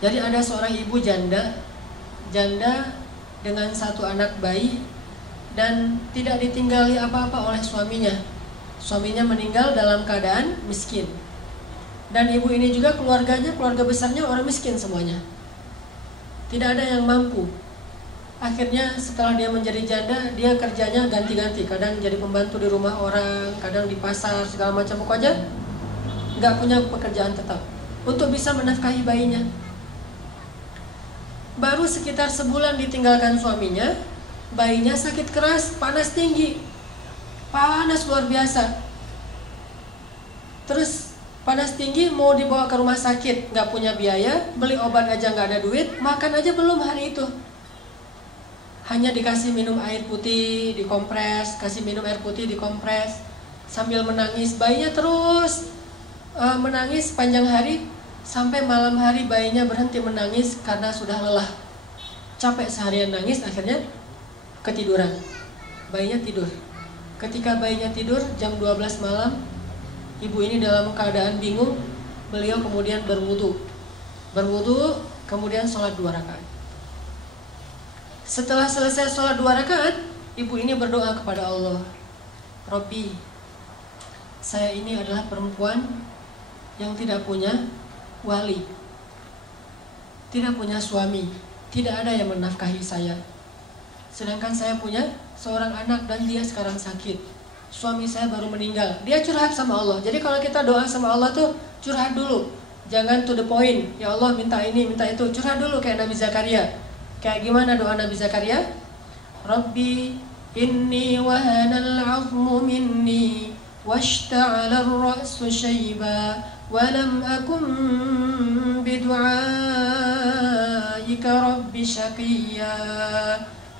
Jadi ada seorang ibu janda dengan satu anak bayi dan tidak ditinggali apa-apa oleh suaminya. Suaminya meninggal dalam keadaan miskin. Dan ibu ini juga keluarga besarnya orang miskin semuanya. Tidak ada yang mampu. Akhirnya setelah dia menjadi janda, dia kerjanya ganti-ganti. Kadang jadi pembantu di rumah orang, kadang di pasar, segala macam. Pokoknya nggak punya pekerjaan tetap untuk bisa menafkahi bayinya. Baru sekitar sebulan ditinggalkan suaminya, bayinya sakit keras, panas tinggi. Panas luar biasa. Terus panas tinggi, mau dibawa ke rumah sakit, nggak punya biaya, beli obat aja nggak ada duit, makan aja belum hari itu. Hanya dikasih minum air putih, dikompres, kasih minum air putih, dikompres, sambil menangis. Bayinya terus menangis panjang hari, sampai malam hari bayinya berhenti menangis karena sudah lelah. Capek seharian nangis, akhirnya ketiduran. Bayinya tidur. Ketika bayinya tidur, jam 12 malam, ibu ini dalam keadaan bingung. Beliau kemudian berwudu, kemudian sholat 2 rakaat. Setelah selesai sholat 2 rakaat, ibu ini berdoa kepada Allah, Robbi, saya ini adalah perempuan yang tidak punya wali, tidak punya suami, tidak ada yang menafkahi saya. Sedangkan saya punya seorang anak dan dia sekarang sakit. Suami saya baru meninggal. Dia curhat sama Allah. Jadi kalau kita doa sama Allah tuh curhat dulu. Jangan to the point. Ya Allah minta ini, minta itu. Curhat dulu kayak Nabi Zakaria. Kayak gimana doa Nabi Zakaria? Rabbi inni wahanal 'azmu minni washta'ala ar-ra'su shayba wa lam akum bidu'aika rabbi syaqiyya.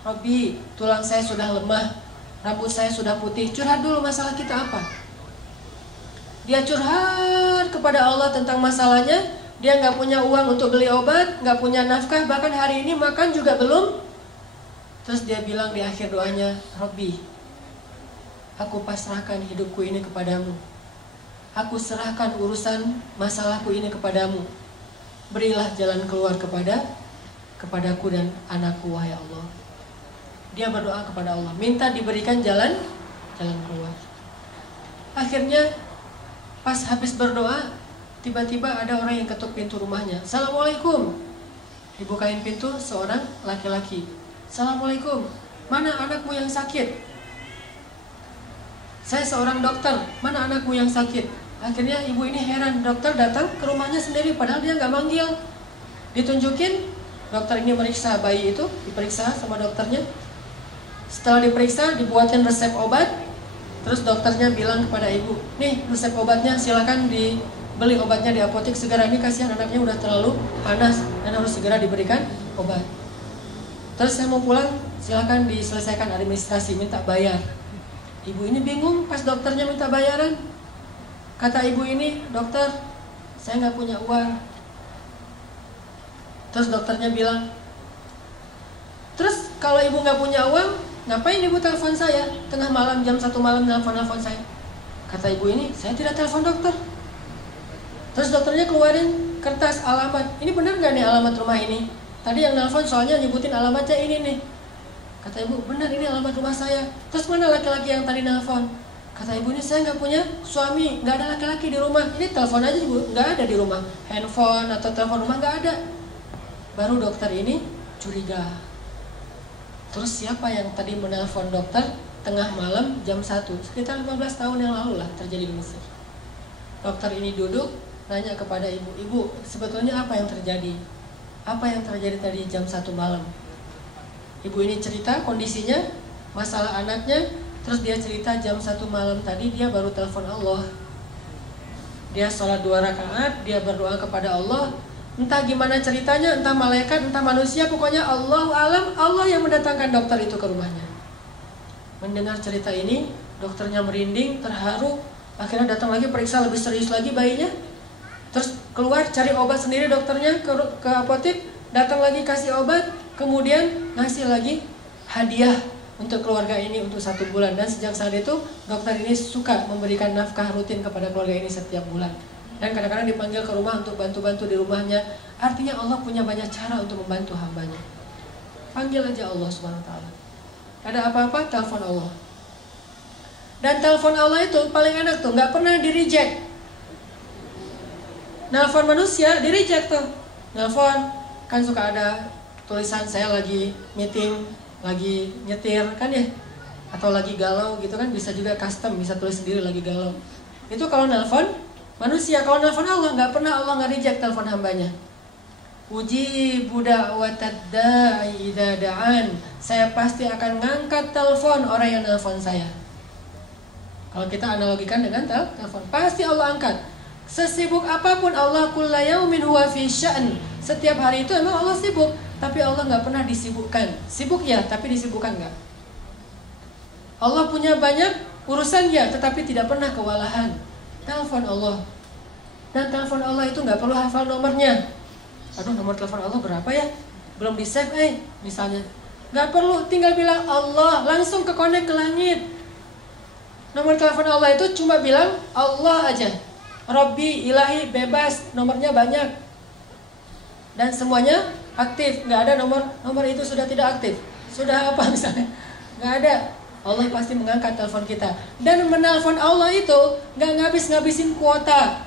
Rabbi, tulang saya sudah lemah, rambut saya sudah putih. Curhat dulu masalah kita apa. Dia curhat kepada Allah tentang masalahnya. Dia gak punya uang untuk beli obat, gak punya nafkah, bahkan hari ini makan juga belum. Terus dia bilang di akhir doanya, Rabbi, aku pasrahkan hidupku ini kepadamu. Aku serahkan urusan masalahku ini kepadamu. Berilah jalan keluar kepadaku dan anakku, wahai Allah. Dia berdoa kepada Allah, minta diberikan jalan keluar. Akhirnya pas habis berdoa, tiba-tiba ada orang yang ketuk pintu rumahnya. Assalamualaikum. Dibukain pintu seorang laki-laki. Assalamualaikum, mana anakmu yang sakit? Saya seorang dokter, mana anakmu yang sakit? Akhirnya ibu ini heran, dokter datang ke rumahnya sendiri padahal dia nggak manggil. Ditunjukin, dokter ini meriksa bayi itu, diperiksa sama dokternya. Setelah diperiksa, dibuatin resep obat. Terus dokternya bilang kepada ibu, nih resep obatnya, silakan dibeli obatnya di apotek segera. Ini kasihan anaknya udah terlalu panas dan harus segera diberikan obat. Terus saya mau pulang, silakan diselesaikan administrasi, minta bayar. Ibu ini bingung pas dokternya minta bayaran. Kata ibu ini, dokter, saya nggak punya uang. Terus dokternya bilang, terus kalau ibu nggak punya uang, ngapain ibu telepon saya? Tengah malam, jam 1 malam nelfon saya. Kata ibu ini, saya tidak telepon dokter. Terus dokternya keluarin kertas alamat. Ini benar nggak nih alamat rumah ini? Tadi yang nelfon soalnya nyebutin alamatnya ini nih. Kata ibu, benar ini alamat rumah saya. Terus mana laki-laki yang tadi nelfon? Kata ibu ini, saya nggak punya suami, nggak ada laki-laki di rumah. Ini telepon aja ibu, nggak ada di rumah. Handphone atau telepon rumah nggak ada. Baru dokter ini curiga. Terus siapa yang tadi menelpon dokter tengah malam jam 1? Sekitar 15 tahun yang lalu lah terjadi di Mesir. Dokter ini duduk, nanya kepada ibu, ibu sebetulnya apa yang terjadi? Apa yang terjadi tadi jam 1 malam? Ibu ini cerita kondisinya, masalah anaknya. Terus dia cerita jam 1 malam tadi dia baru telepon Allah. Dia sholat 2 rakaat, dia berdoa kepada Allah. Entah gimana ceritanya, entah malaikat, entah manusia, pokoknya Allah alam, Allah yang mendatangkan dokter itu ke rumahnya. Mendengar cerita ini, dokternya merinding, terharu. Akhirnya datang lagi periksa lebih serius lagi bayinya. Terus keluar cari obat sendiri dokternya ke apotek, datang lagi kasih obat, kemudian ngasih lagi hadiah untuk keluarga ini untuk 1 bulan. Dan sejak saat itu dokter ini suka memberikan nafkah rutin kepada keluarga ini setiap bulan. Dan kadang-kadang dipanggil ke rumah untuk bantu-bantu di rumahnya. Artinya Allah punya banyak cara untuk membantu hambanya. Panggil aja Allah SWT. Ada apa-apa, telepon Allah. Dan telepon Allah itu paling enak tuh, gak pernah di-reject. Nelfon manusia, di-reject tuh. Nelfon, kan suka ada tulisan saya lagi meeting, lagi nyetir, kan ya? Atau lagi galau gitu kan, bisa juga custom, bisa tulis sendiri lagi galau. Itu kalau nelfon manusia. Kalau nelfon Allah, nggak pernah Allah nggak reject telepon hambanya. Ujibu da'watad da'i idza da'an. Saya pasti akan ngangkat telepon orang yang nelfon saya. Kalau kita analogikan dengan telepon, pasti Allah angkat. Sesibuk apapun Allah, kulla yaumin huwa fi sya'n. Setiap hari itu emang Allah sibuk, tapi Allah nggak pernah disibukkan. Sibuk ya, tapi disibukkan nggak. Allah punya banyak urusan ya, tetapi tidak pernah kewalahan. Telepon Allah. Dan telepon Allah itu nggak perlu hafal nomornya. Aduh, nomor telepon Allah berapa ya? Belum di save misalnya. Nggak perlu, tinggal bilang Allah, langsung ke connect ke langit. Nomor telepon Allah itu cuma bilang Allah aja. Rabbi, ilahi, bebas, nomornya banyak. Dan semuanya aktif, nggak ada nomor itu sudah tidak aktif. Sudah apa misalnya? Nggak ada. Allah pasti mengangkat telepon kita. Dan menelpon Allah itu nggak ngabis-ngabisin kuota,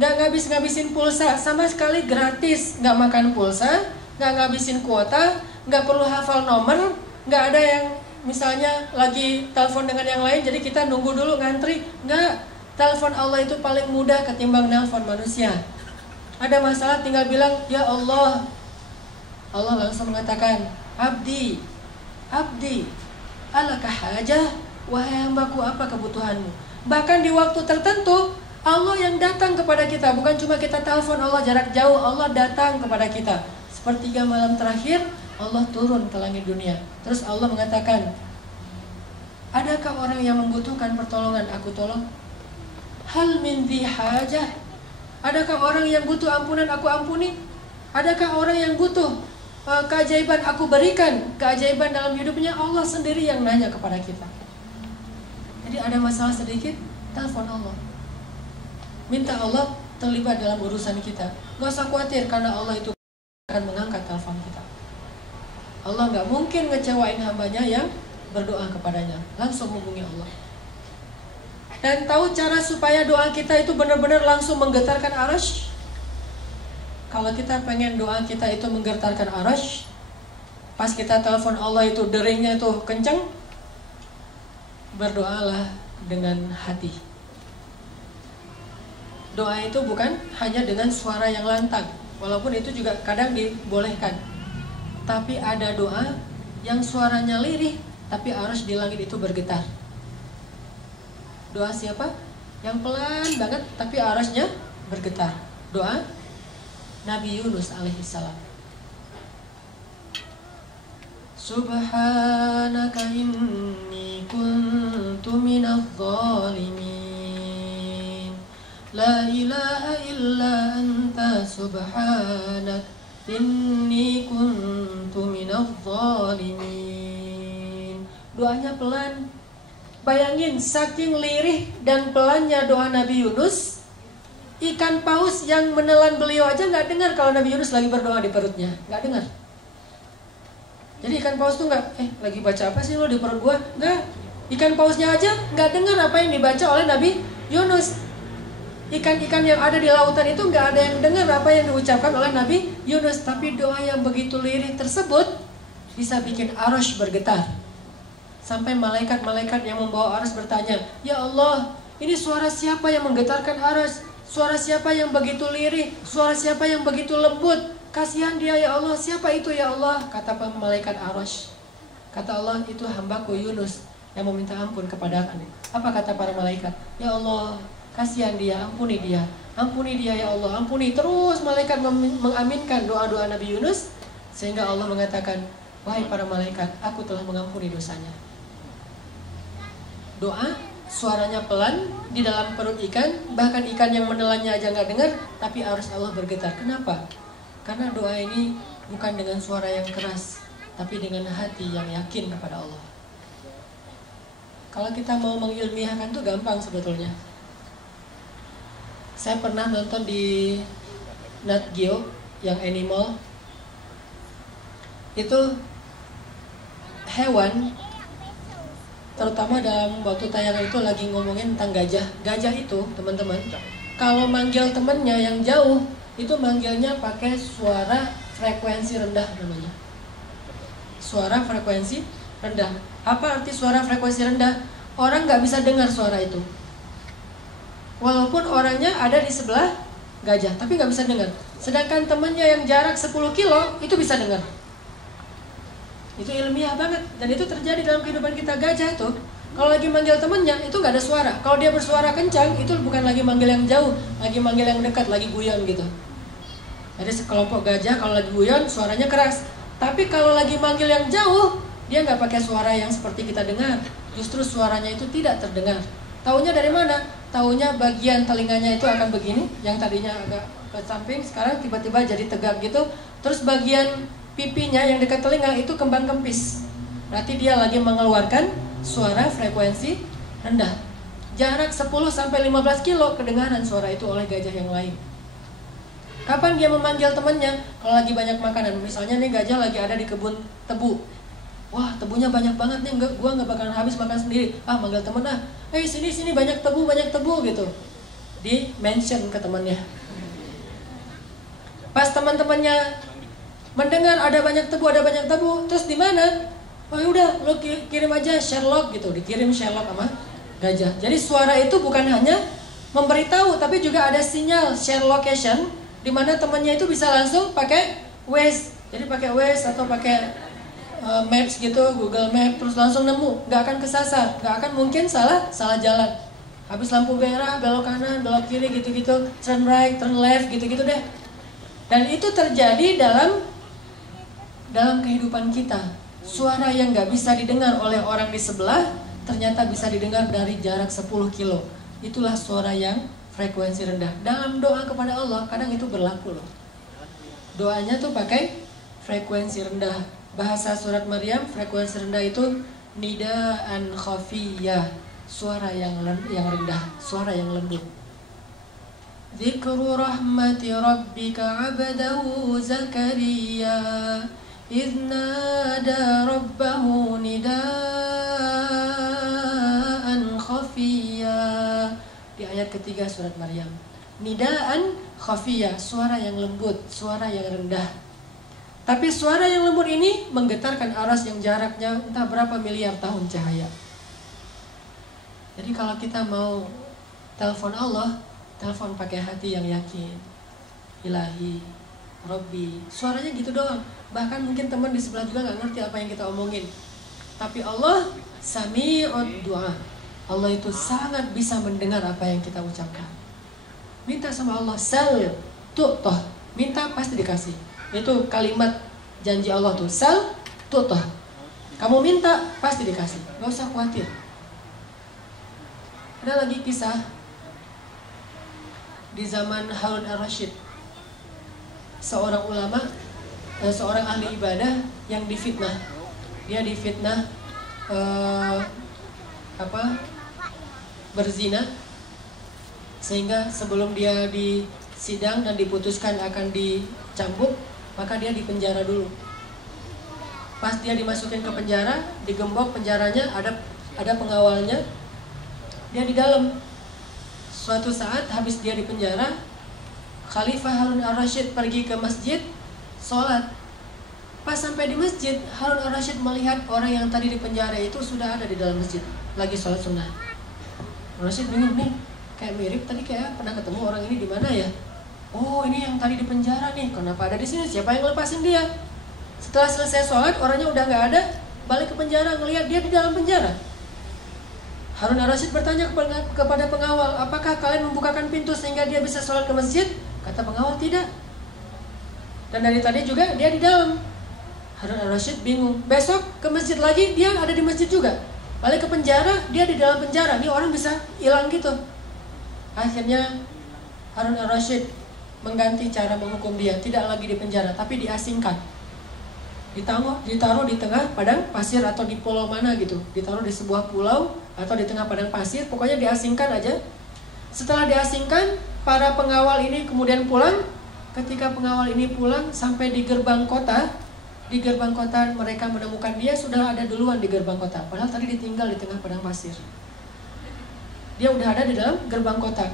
nggak ngabis-ngabisin pulsa, sama sekali gratis. Nggak makan pulsa, nggak ngabisin kuota, nggak perlu hafal nomor, nggak ada yang misalnya lagi telepon dengan yang lain jadi kita nunggu dulu ngantri. Nggak. Telepon Allah itu paling mudah ketimbang nelpon manusia. Ada masalah tinggal bilang ya Allah. Allah langsung mengatakan abdi alaka hajah, wahai hambaku apa kebutuhanmu. Bahkan di waktu tertentu Allah yang datang kepada kita, bukan cuma kita telepon Allah jarak jauh, Allah datang kepada kita. Sepertiga malam terakhir Allah turun ke langit dunia. Terus Allah mengatakan, adakah orang yang membutuhkan pertolongan aku tolong? Hal min dhi hajah. Adakah orang yang butuh ampunan aku ampuni? Adakah orang yang butuh keajaiban aku berikan? Keajaiban dalam hidupnya Allah sendiri yang nanya kepada kita. Jadi ada masalah sedikit, telepon Allah. Minta Allah terlibat dalam urusan kita. Gak usah khawatir karena Allah itu akan mengangkat telepon kita. Allah gak mungkin ngecewain hambanya yang berdoa kepadanya. Langsung hubungi Allah. Dan tahu cara supaya doa kita itu benar-benar langsung menggetarkan arasy? Kalau kita pengen doa kita itu menggetarkan arasy, Pas kita telepon Allah itu deringnya tuh kenceng, berdoalah dengan hati. Doa itu bukan hanya dengan suara yang lantang, walaupun itu juga kadang dibolehkan. Tapi ada doa yang suaranya lirih, tapi arus di langit itu bergetar. Doa siapa? Yang pelan banget, tapi arusnya bergetar. Doa Nabi Yunus alaihissalam. Subhanaka inni kuntu minadh dhalimin. La ilaha illa anta subhanak inni kuntu minadh dhalimin. Doanya pelan. Bayangin saking lirih dan pelannya doa Nabi Yunus, ikan paus yang menelan beliau aja nggak dengar kalau Nabi Yunus lagi berdoa di perutnya, nggak dengar. Jadi ikan paus tuh nggak, lagi baca apa sih lo di perut gua? Nggak, ikan pausnya aja nggak dengar apa yang dibaca oleh Nabi Yunus. Ikan-ikan yang ada di lautan itu nggak ada yang dengar apa yang diucapkan oleh Nabi Yunus. Tapi doa yang begitu lirih tersebut bisa bikin arasy bergetar. Sampai malaikat-malaikat yang membawa arasy bertanya, "Ya Allah, ini suara siapa yang menggetarkan arasy? Suara siapa yang begitu lirih? Suara siapa yang begitu lembut? Kasihan dia ya Allah, siapa itu ya Allah?" Kata malaikat arasy. Kata Allah, "Itu hambaku Yunus yang meminta ampun kepadaku." Apa kata para malaikat? "Ya Allah, kasihan dia, ampuni dia. Ampuni dia ya Allah, ampuni." Terus malaikat mengaminkan doa-doa Nabi Yunus. Sehingga Allah mengatakan, "Wahai para malaikat, aku telah mengampuni dosanya." Doa suaranya pelan di dalam perut ikan, bahkan ikan yang menelannya aja nggak dengar, tapi arus Allah bergetar. Kenapa? Karena doa ini bukan dengan suara yang keras, tapi dengan hati yang yakin kepada Allah. Kalau kita mau mengilmiahkan tuh gampang sebetulnya. Saya pernah nonton di Nat Geo yang animal. Itu hewan, terutama dalam waktu tayangan itu lagi ngomongin tentang gajah. Gajah itu, teman-teman, kalau manggil temennya yang jauh, itu manggilnya pakai suara frekuensi rendah namanya. Suara frekuensi rendah. Apa arti suara frekuensi rendah? Orang nggak bisa dengar suara itu. Walaupun orangnya ada di sebelah gajah, tapi nggak bisa dengar. Sedangkan temennya yang jarak 10 kilo, itu bisa dengar. Itu ilmiah banget, dan itu terjadi dalam kehidupan kita. Gajah itu kalau lagi manggil temennya itu nggak ada suara. Kalau dia bersuara kencang, itu bukan lagi manggil yang jauh, lagi manggil yang dekat, lagi guyon gitu. Jadi sekelompok gajah kalau lagi guyon suaranya keras, tapi kalau lagi manggil yang jauh, dia nggak pakai suara yang seperti kita dengar. Justru suaranya itu tidak terdengar. Taunya dari mana? Taunya bagian telinganya itu akan begini, yang tadinya agak ke samping, sekarang tiba-tiba jadi tegak gitu. Terus bagian pipinya yang dekat telinga itu kembang kempis. Berarti dia lagi mengeluarkan suara frekuensi rendah. Jarak 10-15 kilo kedengaran suara itu oleh gajah yang lain. Kapan dia memanggil temannya? Kalau lagi banyak makanan. Misalnya nih gajah lagi ada di kebun tebu. Wah, tebunya banyak banget nih, gua nggak bakalan habis makan sendiri. Manggil temen sini banyak tebu gitu. Di mention ke temannya. Pas teman-temannya mendengar ada banyak tebu, terus di mana? Oh udah, lo kirim aja Sherlock gitu, dikirim Sherlock sama gajah. Jadi suara itu bukan hanya memberitahu, tapi juga ada sinyal share location, di mana temannya itu bisa langsung pakai Waze. Jadi pakai Waze atau pakai Maps gitu, Google Maps, terus langsung nemu, nggak akan kesasar, nggak akan mungkin salah jalan. Habis lampu merah, belok kanan, belok kiri gitu-gitu, turn right, turn left gitu-gitu deh. Dan itu terjadi dalam kehidupan kita. Suara yang gak bisa didengar oleh orang di sebelah ternyata bisa didengar dari jarak 10 kilo. Itulah suara yang frekuensi rendah. Dalam doa kepada Allah kadang itu berlaku loh. Doanya tuh pakai frekuensi rendah. Bahasa surat Maryam frekuensi rendah itu nidaan khafiyah, suara yang rendah, suara yang lembut. Dzikru rahmati rabbika 'abdahu Zakaria idh nada rabbahu nidaan khafiyya. Di ayat ketiga surat Maryam. Nidaan khafiyya, suara yang lembut, suara yang rendah. Tapi suara yang lembut ini menggetarkan aras yang jaraknya entah berapa miliar tahun cahaya. Jadi kalau kita mau telepon Allah, telepon pakai hati yang yakin. Ilahi, Robbi, suaranya gitu doang. Bahkan mungkin teman di sebelah juga nggak ngerti apa yang kita omongin. Tapi Allah Sami'ud du'a. Allah itu sangat bisa mendengar apa yang kita ucapkan. Minta sama Allah, sal tu'toh, minta pasti dikasih. Itu kalimat janji Allah tuh, sal tu'toh. Kamu minta pasti dikasih, gak usah khawatir. Ada lagi kisah di zaman Harun ar-Rasyid, seorang ulama, seorang ahli ibadah yang difitnah. Dia difitnah berzina, sehingga sebelum dia disidang dan diputuskan akan dicambuk, maka dia dipenjara dulu. Pas dia dimasukin ke penjara, digembok penjaranya, ada pengawalnya, dia di dalam. Suatu saat habis dia di penjara, Khalifah Harun ar-Rasyid pergi ke masjid sholat. Pas sampai di masjid, Harun ar-Rasyid melihat orang yang tadi di penjara itu sudah ada di dalam masjid, lagi sholat sunnah. Ar-Rasyid bingung nih, kayak mirip tadi, kayak pernah ketemu orang ini di mana ya? Oh, ini yang tadi di penjara nih, kenapa ada di sini? Siapa yang lepasin dia? Setelah selesai sholat, orangnya udah nggak ada, balik ke penjara, ngelihat dia di dalam penjara. Harun ar-Rasyid bertanya kepada pengawal, apakah kalian membukakan pintu sehingga dia bisa sholat ke masjid? Kata pengawal, tidak. Dan dari tadi juga dia di dalam. Harun ar-Rasyid bingung. Besok ke masjid lagi, dia ada di masjid juga. Balik ke penjara, dia di dalam penjara. Ini orang bisa hilang gitu. Akhirnya Harun ar-Rasyid mengganti cara menghukum dia. Tidak lagi di penjara, tapi diasingkan. Ditaruh di tengah padang pasir atau di pulau mana gitu. Ditaruh di sebuah pulau atau di tengah padang pasir. Pokoknya diasingkan aja. Setelah diasingkan, para pengawal ini kemudian pulang. Ketika pengawal ini pulang sampai di gerbang kota, mereka menemukan dia sudah ada duluan di gerbang kota. Padahal tadi ditinggal di tengah padang pasir. Dia udah ada di dalam gerbang kota.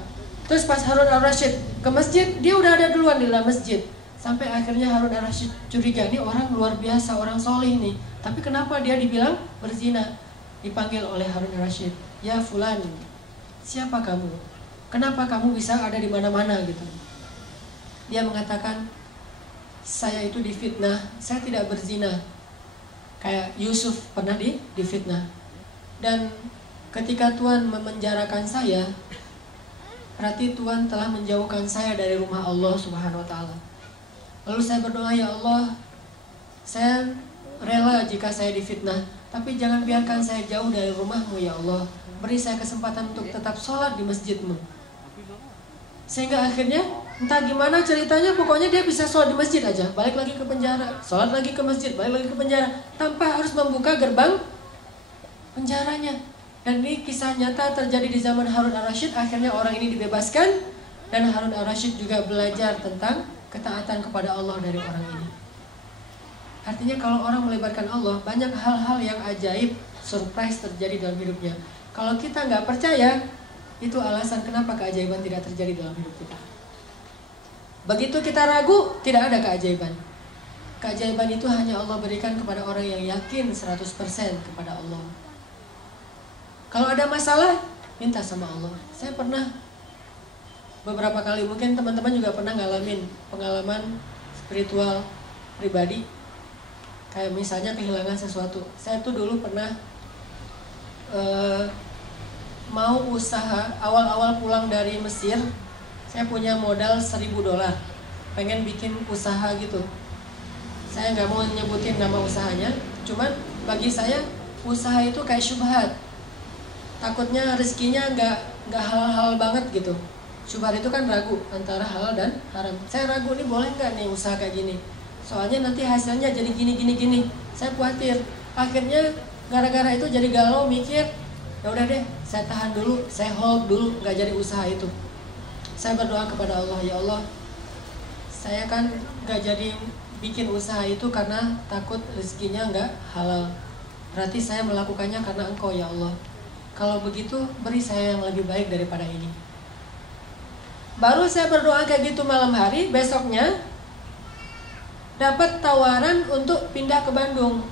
Terus pas Harun ar-Rasyid ke masjid, dia udah ada duluan di dalam masjid. Sampai akhirnya Harun ar-Rasyid curiga, ini orang luar biasa, orang solih nih. Tapi kenapa dia dibilang berzina? Dipanggil oleh Harun ar-Rasyid, ya fulan, siapa kamu? Kenapa kamu bisa ada di mana-mana gitu? Dia mengatakan, saya itu difitnah, saya tidak berzina. Kayak Yusuf pernah difitnah. Dan ketika Tuhan memenjarakan saya, berarti Tuhan telah menjauhkan saya dari rumah Allah Subhanahu wa Ta'ala. Lalu saya berdoa, ya Allah, saya rela jika saya difitnah, tapi jangan biarkan saya jauh dari rumah-Mu ya Allah. Beri saya kesempatan untuk tetap sholat di masjid-Mu. Sehingga akhirnya entah gimana ceritanya, pokoknya dia bisa sholat di masjid aja, balik lagi ke penjara, sholat lagi ke masjid, balik lagi ke penjara, tanpa harus membuka gerbang penjaranya. Dan ini kisah nyata terjadi di zaman Harun ar-Rasyid. Akhirnya orang ini dibebaskan, dan Harun ar-Rasyid juga belajar tentang ketaatan kepada Allah dari orang ini. Artinya kalau orang melebarkan Allah, banyak hal-hal yang ajaib, surprise terjadi dalam hidupnya. Kalau kita nggak percaya, itu alasan kenapa keajaiban tidak terjadi dalam hidup kita. Begitu kita ragu, tidak ada keajaiban. Keajaiban itu hanya Allah berikan kepada orang yang yakin 100% kepada Allah. Kalau ada masalah, minta sama Allah. Saya pernah beberapa kali, mungkin teman-teman juga pernah ngalamin pengalaman spiritual pribadi. Kayak misalnya kehilangan sesuatu. Saya tuh dulu pernah mau usaha, awal-awal pulang dari Mesir, saya punya modal $1.000, pengen bikin usaha gitu. Saya nggak mau nyebutin nama usahanya, cuman bagi saya usaha itu kayak syubhat. Takutnya rezekinya nggak halal banget gitu. Syubhat itu kan ragu antara halal dan haram. Saya ragu nih, boleh nggak nih usaha kayak gini? Soalnya nanti hasilnya jadi gini. Saya khawatir. Akhirnya gara-gara itu jadi galau, mikir, ya udah deh, saya tahan dulu, saya hold dulu, nggak jadi usaha itu. Saya berdoa kepada Allah, ya Allah, saya kan nggak jadi bikin usaha itu karena takut rezekinya nggak halal. Berarti saya melakukannya karena Engkau ya Allah. Kalau begitu, beri saya yang lebih baik daripada ini. Baru saya berdoa kayak gitu malam hari, besoknya dapat tawaran untuk pindah ke Bandung.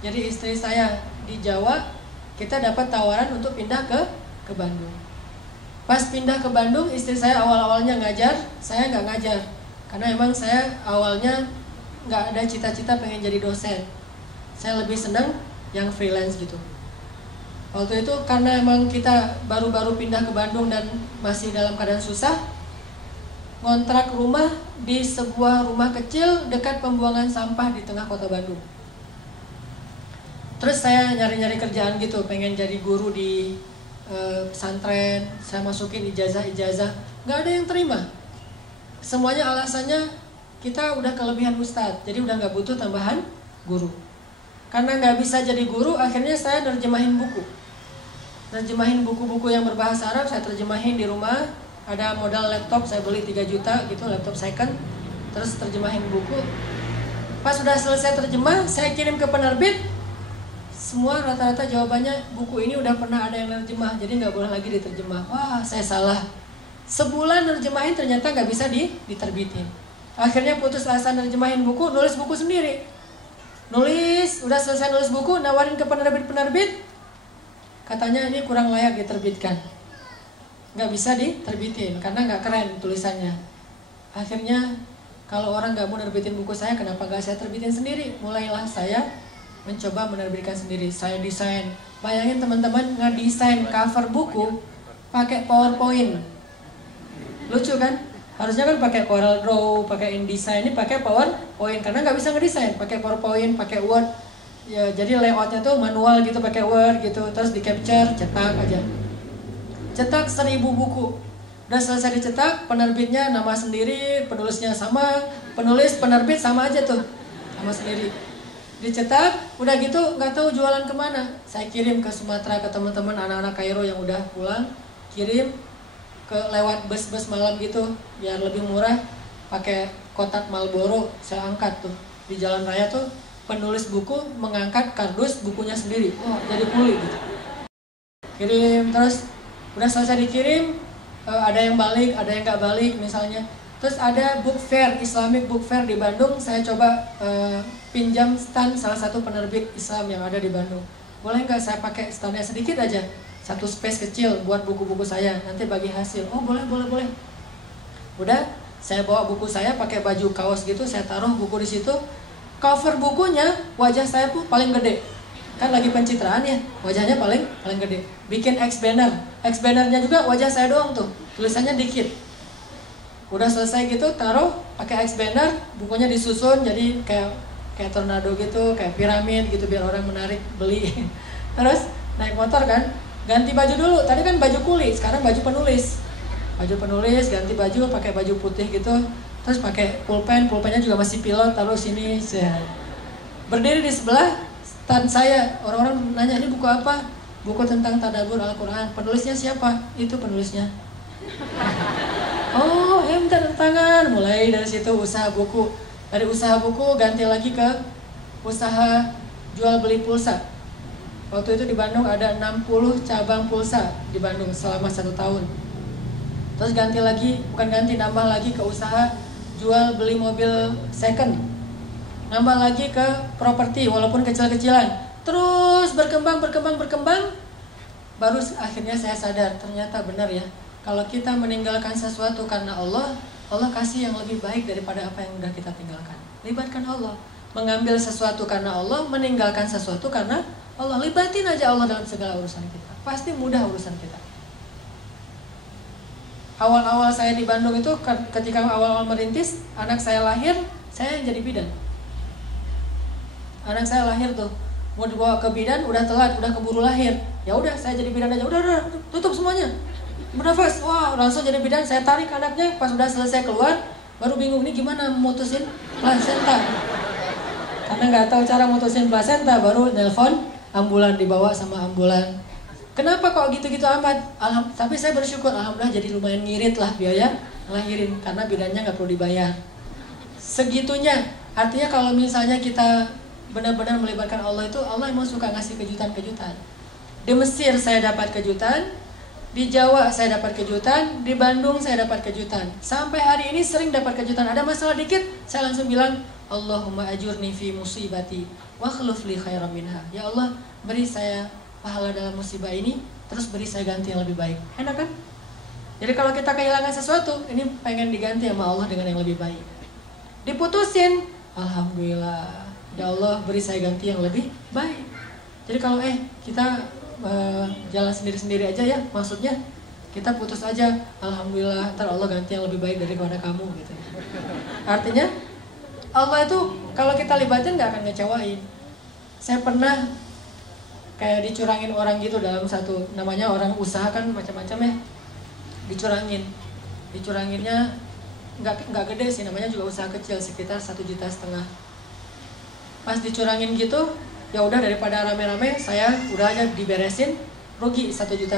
Jadi istri saya di Jawa, kita dapat tawaran untuk pindah ke Bandung. Pas pindah ke Bandung, istri saya awal-awalnya ngajar, saya nggak ngajar. Karena emang saya awalnya nggak ada cita-cita pengen jadi dosen. Saya lebih senang yang freelance gitu. Waktu itu karena emang kita baru-baru pindah ke Bandung dan masih dalam keadaan susah, ngontrak rumah di sebuah rumah kecil dekat pembuangan sampah di tengah kota Bandung. Terus saya nyari-nyari kerjaan gitu, pengen jadi guru di pesantren, saya masukin ijazah-ijazah, nggak ada yang terima. Semuanya alasannya kita udah kelebihan ustadz, jadi udah nggak butuh tambahan guru. Karena nggak bisa jadi guru, akhirnya saya nerjemahin buku. Nerjemahin buku-buku yang berbahasa Arab, saya terjemahin di rumah. Ada modal laptop, saya beli 3 juta gitu, laptop second. Terus terjemahin buku. Pas sudah selesai terjemah, saya kirim ke penerbit. Semua rata-rata jawabannya, buku ini udah pernah ada yang nerjemah, jadi nggak boleh lagi diterjemah. Wah, saya salah. Sebulan nerjemahin ternyata nggak bisa diterbitin. Akhirnya putus asa nerjemahin buku, nulis buku sendiri. Nulis, udah selesai nulis buku, nawarin ke penerbit-penerbit. Katanya ini kurang layak diterbitkan, nggak bisa diterbitin karena nggak keren tulisannya. Akhirnya kalau orang nggak mau nerbitin buku saya, kenapa nggak saya terbitin sendiri? Mulailah saya mencoba menerbitkan sendiri. Saya desain. Bayangin teman-teman, ngedesain cover buku pakai PowerPoint. Lucu kan? Harusnya kan pakai Corel Draw, pakai InDesign, ini pakai PowerPoint karena nggak bisa ngedesain. Pakai PowerPoint, pakai Word. Ya, jadi layoutnya tuh manual gitu, pakai Word gitu, terus di capture, cetak aja. Cetak 1000 buku. Udah selesai dicetak, penerbitnya nama sendiri, penulisnya sama, penulis penerbit sama aja tuh, sama sendiri. Dicetak, udah gitu nggak tahu jualan kemana. Saya kirim ke Sumatera ke teman-teman anak-anak Kairo yang udah pulang, kirim ke lewat bus-bus malam gitu, biar lebih murah. Pakai kotak Marlboro, saya angkat tuh di jalan raya tuh. Penulis buku mengangkat kardus bukunya sendiri, jadi kuli gitu. Kirim terus, udah selesai dikirim, ada yang balik, ada yang nggak balik misalnya. Terus ada book fair, Islamic book fair di Bandung. Saya coba pinjam stand salah satu penerbit Islam yang ada di Bandung. Boleh nggak saya pakai standnya sedikit aja, satu space kecil buat buku-buku saya, nanti bagi hasil. Oh boleh. Udah, saya bawa buku saya pakai baju kaos gitu, saya taruh buku di situ. Cover bukunya wajah saya tuh paling gede, kan lagi pencitraan ya, wajahnya paling gede. Bikin X-banner, X-bannernya juga wajah saya doang tuh, tulisannya dikit. Udah selesai gitu, taruh pakai X-banner, bukunya disusun jadi kayak tornado gitu, kayak piramid gitu biar orang menarik beli. Terus naik motor kan, ganti baju dulu. Tadi kan baju kuli, sekarang baju penulis. Baju penulis, ganti baju, pakai baju putih gitu. Terus pakai pulpennya juga masih pilot, taruh sini. Saya berdiri di sebelah stand saya, orang-orang nanya ini buku apa? Buku tentang tadabbur Al-Quran. Penulisnya siapa? Itu penulisnya. Oh, minta tangan. Mulai dari situ usaha buku. Dari usaha buku ganti lagi ke usaha jual beli pulsa. Waktu itu di Bandung ada 60 cabang pulsa di Bandung selama 1 tahun. Terus ganti lagi, nambah lagi ke usaha jual beli mobil second, nambah lagi ke properti walaupun kecil-kecilan, terus berkembang, baru akhirnya saya sadar ternyata benar ya, kalau kita meninggalkan sesuatu karena Allah kasih yang lebih baik daripada apa yang udah kita tinggalkan. Libatkan Allah. Mengambil sesuatu karena Allah, meninggalkan sesuatu karena Allah. Libatin aja Allah dalam segala urusan kita, pasti mudah urusan kita. Awal-awal saya di Bandung itu, ketika awal-awal merintis, anak saya lahir, saya yang jadi bidan. Anak saya lahir tuh, mau dibawa ke bidan, udah telat, udah keburu lahir. Ya udah, saya jadi bidan aja. Udah, tutup semuanya. Bernafas, wah langsung jadi bidan. Saya tarik anaknya, pas udah selesai keluar, baru bingung nih gimana mutusin plasenta. Karena nggak tahu cara mutusin plasenta, baru nelpon ambulan, dibawa sama ambulan. Kenapa kok gitu-gitu amat? Tapi saya bersyukur, alhamdulillah jadi lumayan ngirit lah biaya ngelahirin, karena bidannya nggak perlu dibayar. Segitunya, artinya kalau misalnya kita benar-benar melibatkan Allah itu, Allah emang suka ngasih kejutan-kejutan. Di Mesir saya dapat kejutan, Di Jawa saya dapat kejutan, di Bandung saya dapat kejutan. Sampai hari ini sering dapat kejutan. Ada masalah dikit, saya langsung bilang, Allahumma ajurni fi musibati wa khluf li khairan minha. Ya Allah, beri saya pahala dalam musibah ini, terus beri saya ganti yang lebih baik. Enak kan? Jadi kalau kita kehilangan sesuatu, ini pengen diganti sama Allah dengan yang lebih baik. Diputusin, alhamdulillah, ya Allah beri saya ganti yang lebih baik. Jadi kalau kita jalan sendiri-sendiri aja ya, maksudnya kita putus aja, alhamdulillah ntar Allah ganti yang lebih baik daripada kamu gitu. Artinya Allah itu kalau kita libatin nggak akan ngecewain. Saya pernah kayak dicurangin orang gitu dalam satu, namanya orang usaha kan macam-macam ya, dicuranginnya nggak gede sih, namanya juga usaha kecil, sekitar 1,5 juta. Pas dicurangin gitu, ya udah daripada rame-rame, saya udah aja diberesin, rugi 1,5 juta.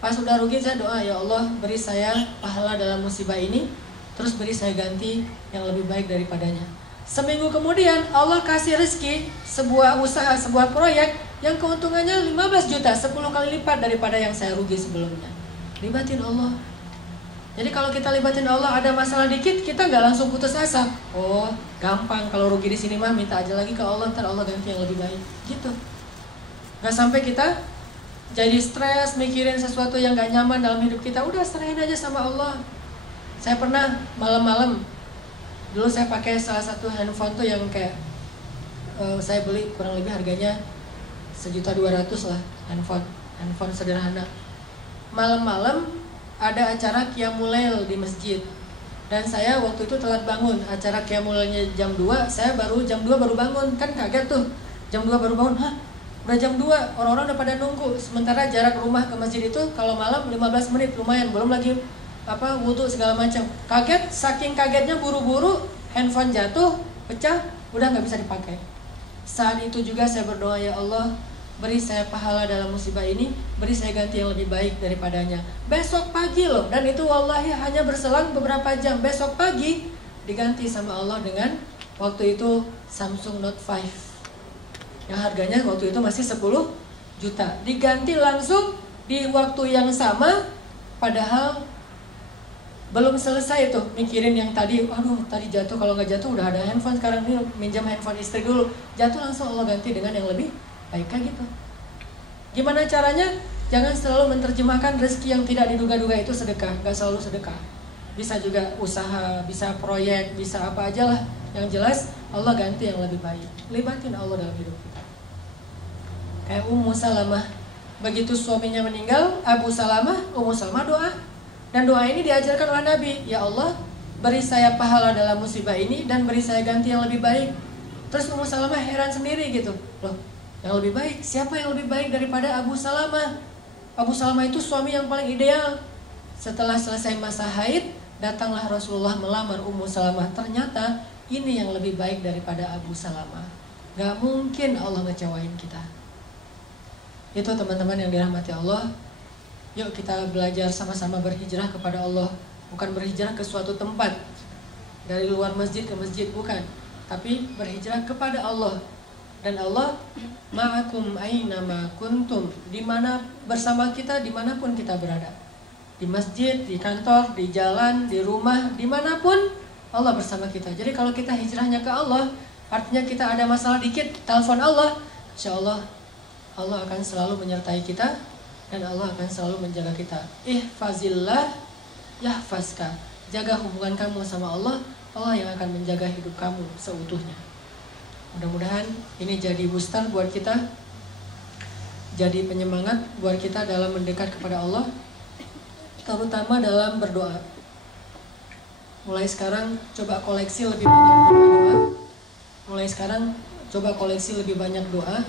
Pas udah rugi saya doa, ya Allah beri saya pahala dalam musibah ini, terus beri saya ganti yang lebih baik daripadanya. Seminggu kemudian Allah kasih rezeki, sebuah usaha, sebuah proyek yang keuntungannya 15 juta, 10 kali lipat daripada yang saya rugi sebelumnya. Libatin Allah. Jadi kalau kita libatin Allah, ada masalah dikit, kita nggak langsung putus asa. Oh, gampang, kalau rugi di sini mah minta aja lagi ke Allah, ntar Allah ganti yang lebih baik. Gitu. Nggak sampai kita jadi stres mikirin sesuatu yang nggak nyaman dalam hidup kita. Udah serahin aja sama Allah. Saya pernah malam-malam, dulu saya pakai salah satu handphone tuh yang kayak saya beli kurang lebih harganya 1.200.000 lah, handphone sederhana. Malam-malam ada acara Qiyamul Lail di masjid, dan saya waktu itu telat bangun. Acara Qiyamul Lailnya jam 2, saya jam 2 baru bangun. Kan kaget tuh, jam 2 baru bangun, udah jam 2, orang-orang udah pada nunggu. Sementara jarak rumah ke masjid itu kalau malam 15 menit, lumayan, belum lagi wudhu segala macam. Kaget, saking kagetnya buru-buru handphone jatuh, pecah, udah nggak bisa dipakai. Saat itu juga saya berdoa, ya Allah beri saya pahala dalam musibah ini, beri saya ganti yang lebih baik daripadanya. Besok pagi loh, dan itu wallahi hanya berselang beberapa jam. Besok pagi diganti sama Allah dengan waktu itu Samsung Note 5 yang harganya waktu itu masih 10 juta. Diganti langsung di waktu yang sama, padahal belum selesai tuh mikirin yang tadi, tadi jatuh, kalau nggak jatuh udah ada handphone, sekarang ini minjam handphone istri dulu. Jatuh langsung Allah ganti dengan yang lebih baik, kayak gitu. Gimana caranya? Jangan selalu menerjemahkan rezeki yang tidak diduga-duga itu sedekah. Nggak selalu sedekah. Bisa juga usaha, bisa proyek, bisa apa aja lah. Yang jelas Allah ganti yang lebih baik. Libatin Allah dalam hidup kita. Kayak Ummu Salamah, begitu suaminya meninggal, Ummu Salamah doa. Dan doa ini diajarkan oleh Nabi. Ya Allah, beri saya pahala dalam musibah ini dan beri saya ganti yang lebih baik. Terus Ummu Salamah heran sendiri gitu. Loh, yang lebih baik? Siapa yang lebih baik daripada Abu Salamah? Abu Salamah itu suami yang paling ideal. Setelah selesai masa haid, datanglah Rasulullah melamar Ummu Salamah. Ternyata ini yang lebih baik daripada Abu Salamah. Gak mungkin Allah ngecewain kita. Itu teman-teman yang dirahmati Allah. Yuk kita belajar sama-sama berhijrah kepada Allah. Bukan berhijrah ke suatu tempat, dari luar masjid ke masjid, bukan. Tapi berhijrah kepada Allah. Dan Allah ma'akum aynama kuntum, dimana bersama kita dimanapun kita berada. Di masjid, di kantor, di jalan, di rumah, dimanapun Allah bersama kita. Jadi kalau kita hijrahnya ke Allah, artinya kita ada masalah dikit, telepon Allah, insya Allah Allah akan selalu menyertai kita, dan Allah akan selalu menjaga kita. Ihfazillah yahfazka. Jaga hubungan kamu sama Allah, Allah yang akan menjaga hidup kamu seutuhnya. Mudah-mudahan ini jadi booster buat kita, jadi penyemangat buat kita dalam mendekat kepada Allah, terutama dalam berdoa. Mulai sekarang coba koleksi lebih banyak doa. Mulai sekarang coba koleksi lebih banyak doa.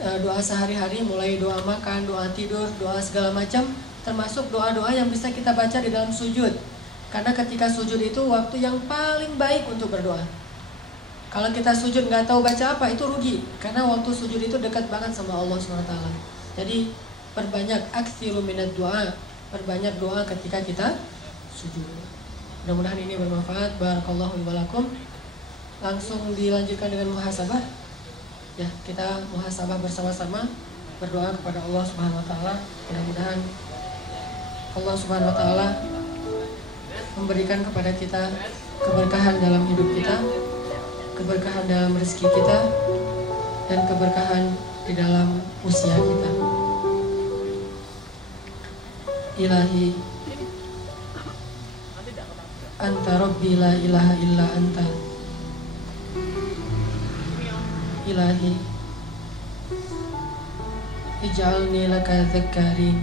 Doa sehari-hari, mulai doa makan, doa tidur, doa segala macam, termasuk doa-doa yang bisa kita baca di dalam sujud. Karena ketika sujud itu waktu yang paling baik untuk berdoa. Kalau kita sujud nggak tahu baca apa, itu rugi. Karena waktu sujud itu dekat banget sama Allah SWT. Jadi perbanyak aktsiru minad doa, perbanyak doa ketika kita sujud. Mudah-mudahan ini bermanfaat. Barakallahu wa lakum. Langsung dilanjutkan dengan muhasabah. Ya, kita muhasabah bersama-sama. berdoa kepada Allah Subhanahu wa taala, mudah-mudahan Allah Subhanahu wa taala memberikan kepada kita keberkahan dalam hidup kita, keberkahan dalam rezeki kita, dan keberkahan di dalam usia kita. Ilahi, Anta Rabbi la ilaha illa Anta. Ilahi, ij'alni laka dzakkarin,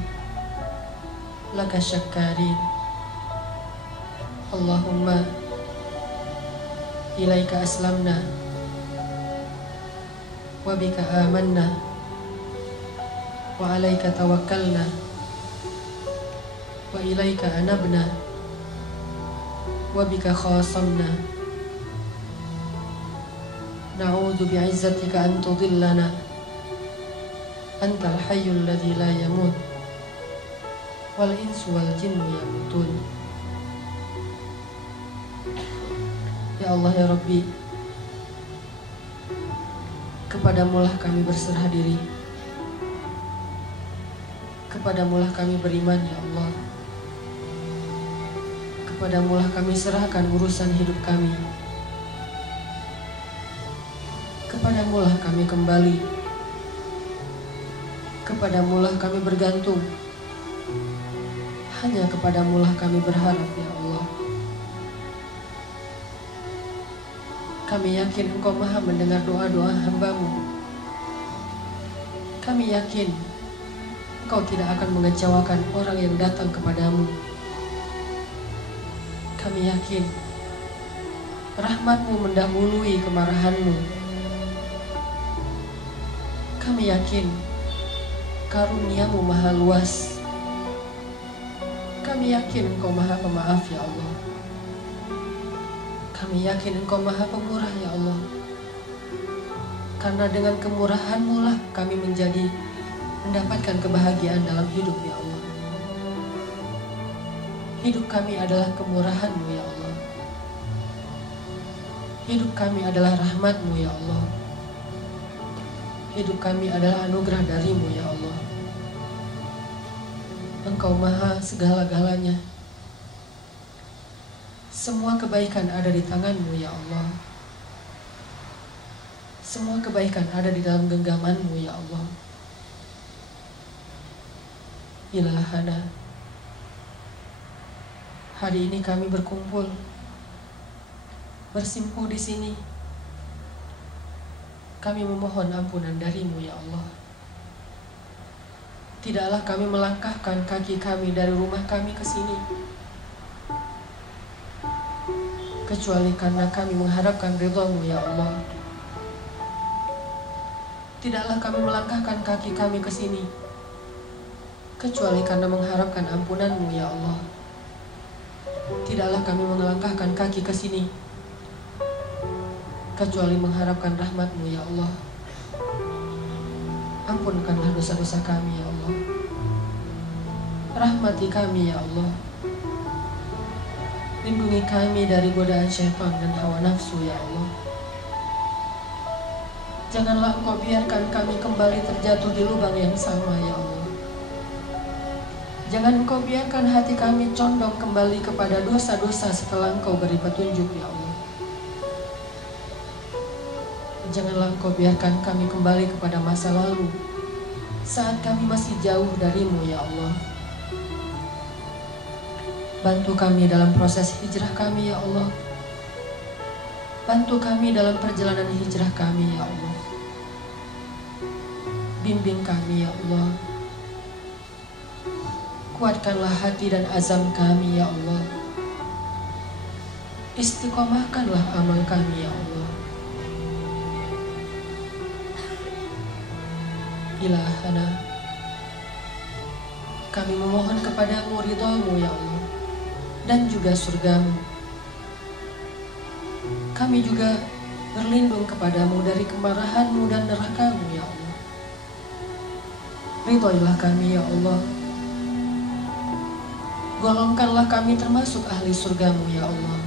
laka syakkarin. Allahumma ilaika aslamna wa bika amanna wa alaika tawakkalna wa ilaika anabna wa bika khasamna. Na'udzu bi'izzatika an tudillana antal hayyul ladzi la yamut wal insu wal jinnu yamutun. Ya Allah ya Rabbi, kepadamulah kami berserah diri, kepadamulah kami beriman ya Allah, kepadamulah kami serahkan urusan hidup kami, kepadamulah kami kembali, kepadamulah kami bergantung, hanya kepadamulah kami berharap ya Allah. Kami yakin Engkau maha mendengar doa-doa hamba-Mu. Kami yakin Engkau tidak akan mengecewakan orang yang datang kepadamu. Kami yakin rahmat-Mu mendahului kemarahan-Mu. Kami yakin karunia-Mu maha luas. Kami yakin Engkau maha pemaaf ya Allah. Kami yakin Engkau maha pemurah ya Allah. Karena dengan kemurahan-Mu lah kami mendapatkan kebahagiaan dalam hidup ya Allah. Hidup kami adalah kemurahan-Mu ya Allah. Hidup kami adalah rahmat-Mu ya Allah. Hidup kami adalah anugerah dari-Mu ya Allah. Engkau maha segala-galanya. Semua kebaikan ada di tangan-Mu ya Allah. Semua kebaikan ada di dalam genggaman-Mu ya Allah. Ilahana, hari ini kami berkumpul, bersimpuh di sini. Kami memohon ampunan dari-Mu ya Allah. Tidaklah kami melangkahkan kaki kami dari rumah kami ke sini kecuali karena kami mengharapkan ridha-Mu ya Allah. Tidaklah kami melangkahkan kaki kami ke sini kecuali karena mengharapkan ampunan-Mu ya Allah. Tidaklah kami melangkahkan kaki ke sini kecuali mengharapkan rahmat-Mu ya Allah. Ampunkanlah dosa-dosa kami ya Allah. Rahmati kami ya Allah. Lindungi kami dari godaan syaitan dan hawa nafsu ya Allah. Janganlah Engkau biarkan kami kembali terjatuh di lubang yang sama ya Allah. Jangan Engkau biarkan hati kami condong kembali kepada dosa-dosa setelah Engkau beri petunjuk ya Allah. Janganlah Engkau biarkan kami kembali kepada masa lalu saat kami masih jauh dari-Mu ya Allah. Bantu kami dalam proses hijrah kami ya Allah. Bantu kami dalam perjalanan hijrah kami ya Allah. Bimbing kami ya Allah. Kuatkanlah hati dan azam kami ya Allah. Istiqomahkanlah amal kami ya Allah. Ilahana, kami memohon kepadamu ridha-Mu ya Allah, dan juga surga-Mu. Kami juga berlindung kepadamu dari kemarahan-Mu dan neraka-Mu ya Allah. Ridhoilah kami ya Allah. Golongkanlah kami termasuk ahli surga-Mu ya Allah.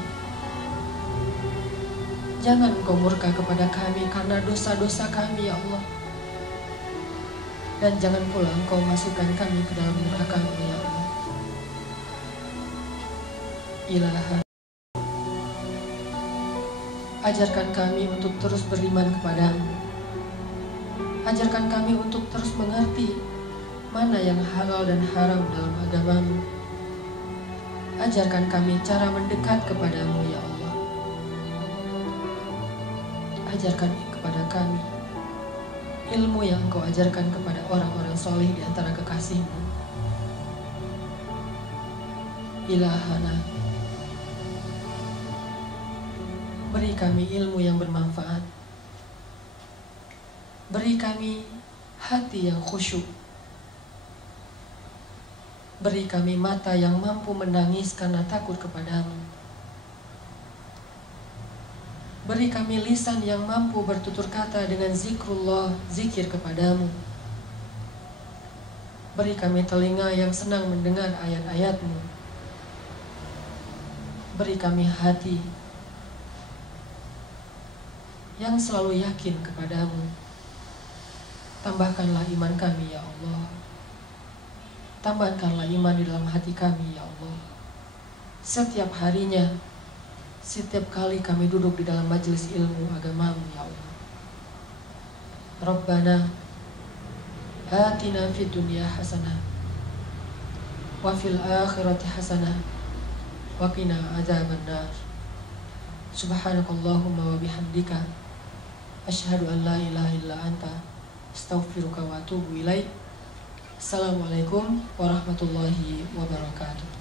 Jangan Engkau murka kepada kami karena dosa-dosa kami ya Allah. dan jangan pula Engkau masukkan kami ke dalam neraka-Mu ya Allah. Ilaha, ajarkan kami untuk terus beriman kepadamu. Ajarkan kami untuk terus mengerti mana yang halal dan haram dalam agamamu. Ajarkan kami cara mendekat kepadamu ya Allah. Ajarkan kepada kami ilmu yang Engkau ajarkan kepada orang-orang soleh di antara kekasih-Mu. Ilahana, beri kami ilmu yang bermanfaat. Beri kami hati yang khusyuk. Beri kami mata yang mampu menangis karena takut kepadamu. Beri kami lisan yang mampu bertutur kata dengan zikrullah, zikir kepadamu. Beri kami telinga yang senang mendengar ayat-ayat-Mu. Beri kami hati yang selalu yakin kepadamu. Tambahkanlah iman kami ya Allah. Tambahkanlah iman di dalam hati kami ya Allah. Setiap harinya, setiap kali kami duduk di dalam majelis ilmu agamamu ya Allah. Rabbana atina fid dunya hasanah wa fil akhirati hasanah wa qina adzabannar. Subhanakallahumma wa bihamdika asyhadu an la ilaha illa anta astaghfiruka wa atubu ilaik. Assalamualaikum warahmatullahi wabarakatuh.